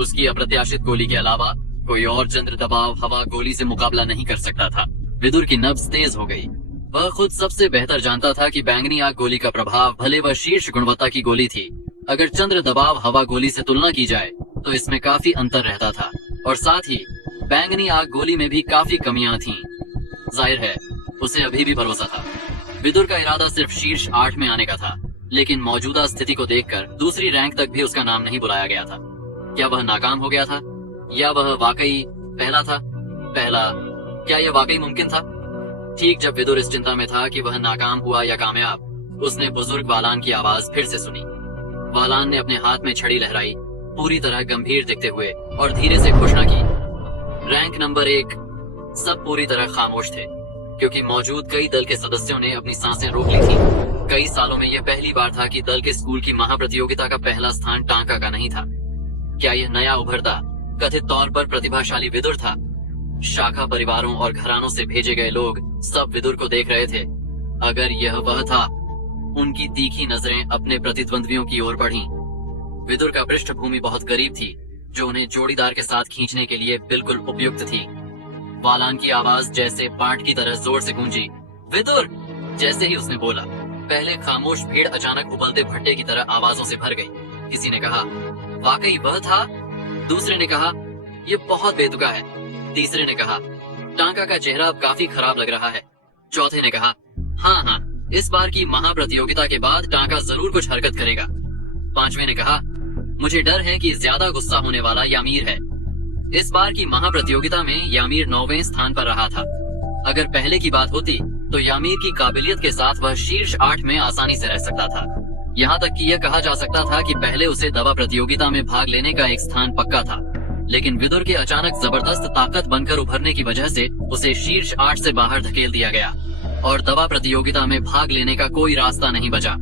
उसकी अप्रत्याशित गोली के अलावा कोई और चंद्र दबाव हवा गोली से मुकाबला नहीं कर सकता था। विदुर की नब्ज तेज हो गई। वह खुद सबसे बेहतर जानता था कि बैंगनी आग गोली का प्रभाव, भले वह शीर्ष गुणवत्ता की गोली थी, अगर चंद्र दबाव हवा गोली से तुलना की जाए तो इसमें काफी अंतर रहता था, और साथ ही बैंगनी आग गोली में भी काफी कमियां थीं। जाहिर है उसे अभी भी भरोसा था। विदुर का इरादा सिर्फ शीर्ष 8 में आने का था, लेकिन मौजूदा स्थिति को देखकर दूसरी रैंक तक भी उसका नाम नहीं बुलाया गया था। क्या वह नाकाम हो गया था या वह वाकई पहला था? क्या यह वाकई मुमकिन था? ठीक जब विदुर इस चिंता में था कि वह नाकाम हुआ या कामयाब, उसने बुजुर्ग वालान की आवाज फिर से सुनी। वालान ने अपने हाथ में छड़ी लहराई, पूरी तरह गंभीर दिखते हुए, और धीरे से घोषणा की। Rank number 1। सब पूरी तरह खामोश थे, क्योंकि मौजूद कई दल के सदस्यों ने अपनी सांसें रोक ली थी। कई सालों में यह पहली बार था कि दल के स्कूल की महाप्रतियोगिता का पहला स्थान टांका का नहीं था। क्या यह नया उभरता, कथित तौर पर प्रतिभाशाली विदुर था? शाखा परिवारों और घरानों से भेजे गए लोग सब विदुर को देख रहे थे। अगर यह वह था, उनकी तीखी नजरें अपने प्रतिद्वंद्वियों की ओर बढ़ीं। विदुर का पृष्ठभूमि बहुत करीब थी, जो उन्हें जोड़ीदार के साथ खींचने के लिए बिल्कुल उपयुक्त थी। वालान की आवाज जैसे पाट की तरह जोर से गूंजी। विदुर! जैसे ही उसने बोला, पहले खामोश भीड़ अचानक उबलते भट्टे की तरह आवाजों से भर गई। किसी ने कहा, वाकई वह था। दूसरे ने कहा, यह बहुत बेतुका है। तीसरे ने कहा, टांका का चेहरा अब काफी खराब लग रहा है। चौथे ने कहा, हाँ, इस बार की महाप्रतियोगिता के बाद टांका जरूर कुछ हरकत करेगा। पांचवें ने कहा, मुझे डर है कि ज्यादा गुस्सा होने वाला यामीर है। इस बार की महाप्रतियोगिता में यामीर 9वें स्थान पर रहा था। अगर पहले की बात होती तो यामीर की काबिलियत के साथ वह शीर्ष 8 में आसानी से रह सकता था। यहाँ तक कि यह कहा जा सकता था कि पहले उसे दवा प्रतियोगिता में भाग लेने का एक स्थान पक्का था। लेकिन विदुर के अचानक जबरदस्त ताकत बनकर उभरने की वजह से उसे शीर्ष 8 से बाहर धकेल दिया गया, और दवा प्रतियोगिता में भाग लेने का कोई रास्ता नहीं बचा।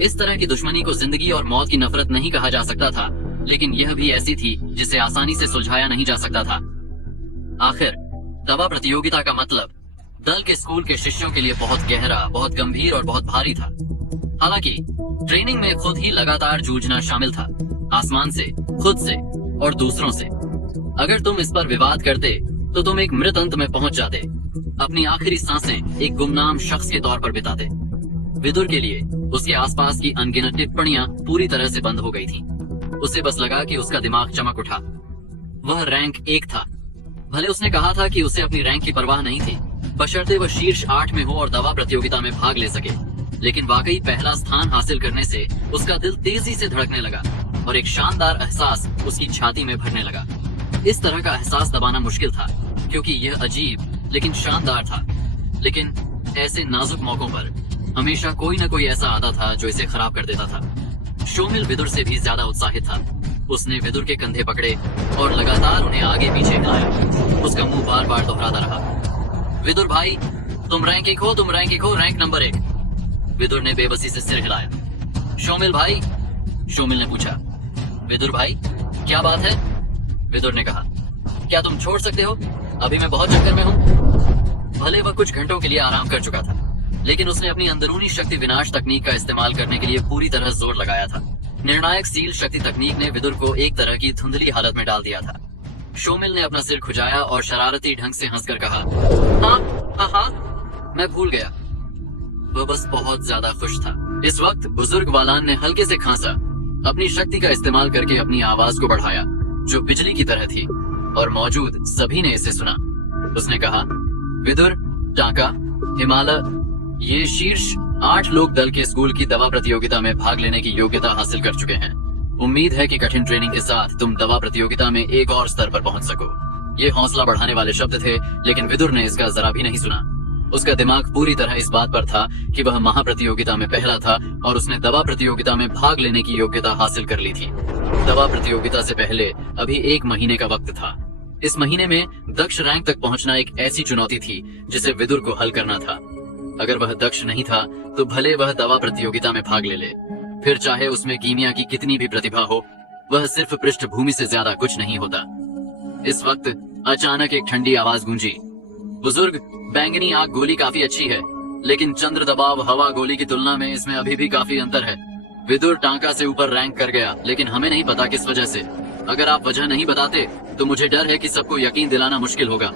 इस तरह की दुश्मनी को जिंदगी और मौत की नफरत नहीं कहा जा सकता था, लेकिन यह भी ऐसी थी जिसे आसानी से सुलझाया नहीं जा सकता था। आखिर दवा प्रतियोगिता का मतलब दल के स्कूल के शिष्यों के लिए बहुत गहरा, बहुत गंभीर और बहुत भारी था। हालांकि ट्रेनिंग में खुद ही लगातार जूझना शामिल था, आसमान से, खुद से और दूसरों से। अगर तुम इस पर विवाद करते तो तुम एक मृत अंत में पहुंच जाते, अपनी आखिरी सांसें एक गुमनाम शख्स के तौर पर बिताते। विदुर के लिए उसके आसपास की अनगिनत टिप्पणियां पूरी तरह से बंद हो गई थीं। उसे बस लगा कि उसका दिमाग चमक उठा। वह रैंक 1 था। भले उसने कहा था कि उसे अपनी रैंक की परवाह नहीं थी, बशर्ते वह शीर्ष 8 में हो और दवा प्रतियोगिता में भाग ले सके। लेकिन वाकई पहला स्थान हासिल करने से उसका दिल तेजी से धड़कने लगा और एक शानदार एहसास उसकी छाती में भरने लगा। इस तरह का एहसास दबाना मुश्किल था, क्योंकि यह अजीब लेकिन शानदार था। लेकिन ऐसे नाजुक मौकों पर हमेशा कोई न कोई ऐसा आता था जो इसे खराब कर देता था। शोमिल विदुर से भी ज्यादा उत्साहित था। उसने विदुर के कंधे पकड़े और लगातार उन्हें आगे पीछे हिलाया। उसका मुंह बार बार दोहराता रहा, विदुर भाई, तुम रैंक 1 हो, तुम रैंक 1 हो, रैंक नंबर 1। विदुर ने बेबसी से सिर हिलाया। शोमिल भाई, शोमिल ने पूछा, विदुर भाई क्या बात है? विदुर ने कहा, क्या तुम छोड़ सकते हो? अभी मैं बहुत चक्कर में हूँ। भले वह कुछ घंटों के लिए आराम कर चुका था, लेकिन उसने अपनी अंदरूनी शक्ति विनाश तकनीक का इस्तेमाल करने के लिए पूरी तरह जोर लगाया था। निर्णायक सील शक्ति तकनीक ने विदुर को एक तरह की धुंधली हालत में डाल दिया था। शोमिल ने अपना सिर खुजाया और शरारती ढंग से हंसकर कहा, हाँ, मैं भूल गया। वह बस बहुत ज्यादा खुश था। इस वक्त बुजुर्ग वालान ने हल्के से खांसा, अपनी शक्ति का इस्तेमाल करके अपनी आवाज को बढ़ाया, जो बिजली की तरह थी, और मौजूद सभी ने इसे सुना। उसने कहा, विदुर, टांका, हिमालय, ये शीर्ष 8 लोग दल के स्कूल की दवा प्रतियोगिता में भाग लेने की योग्यता हासिल कर चुके हैं। उम्मीद है कि कठिन ट्रेनिंग के साथ तुम दवा प्रतियोगिता में एक और स्तर पर पहुंच सको। ये हौसला बढ़ाने वाले शब्द थे, लेकिन विदुर ने इसका जरा भी नहीं सुना। उसका दिमाग पूरी तरह इस बात पर था कि वह महाप्रतियोगिता में पहला था और उसने दवा प्रतियोगिता में भाग लेने की योग्यता हासिल कर ली थी। दवा प्रतियोगिता से पहले अभी 1 महीने का वक्त था। इस महीने में दक्ष रैंक तक पहुंचना एक ऐसी चुनौती थी जिसे विदुर को हल करना था। अगर वह दक्ष नहीं था तो भले वह दवा प्रतियोगिता में भाग ले, फिर चाहे उसमें कीमिया की कितनी भी प्रतिभा हो, वह सिर्फ पृष्ठभूमि से ज्यादा कुछ नहीं होता। इस वक्त अचानक एक ठंडी आवाज गूंजी, बुजुर्ग, बैंगनी आग गोली काफी अच्छी है, लेकिन चंद्र दबाव हवा गोली की तुलना में इसमें अभी भी काफी अंतर है। विदुर टांका से ऊपर रैंक कर गया, लेकिन हमें नहीं पता किस वजह से। अगर आप वजह नहीं बताते तो मुझे डर है कि सबको यकीन दिलाना मुश्किल होगा।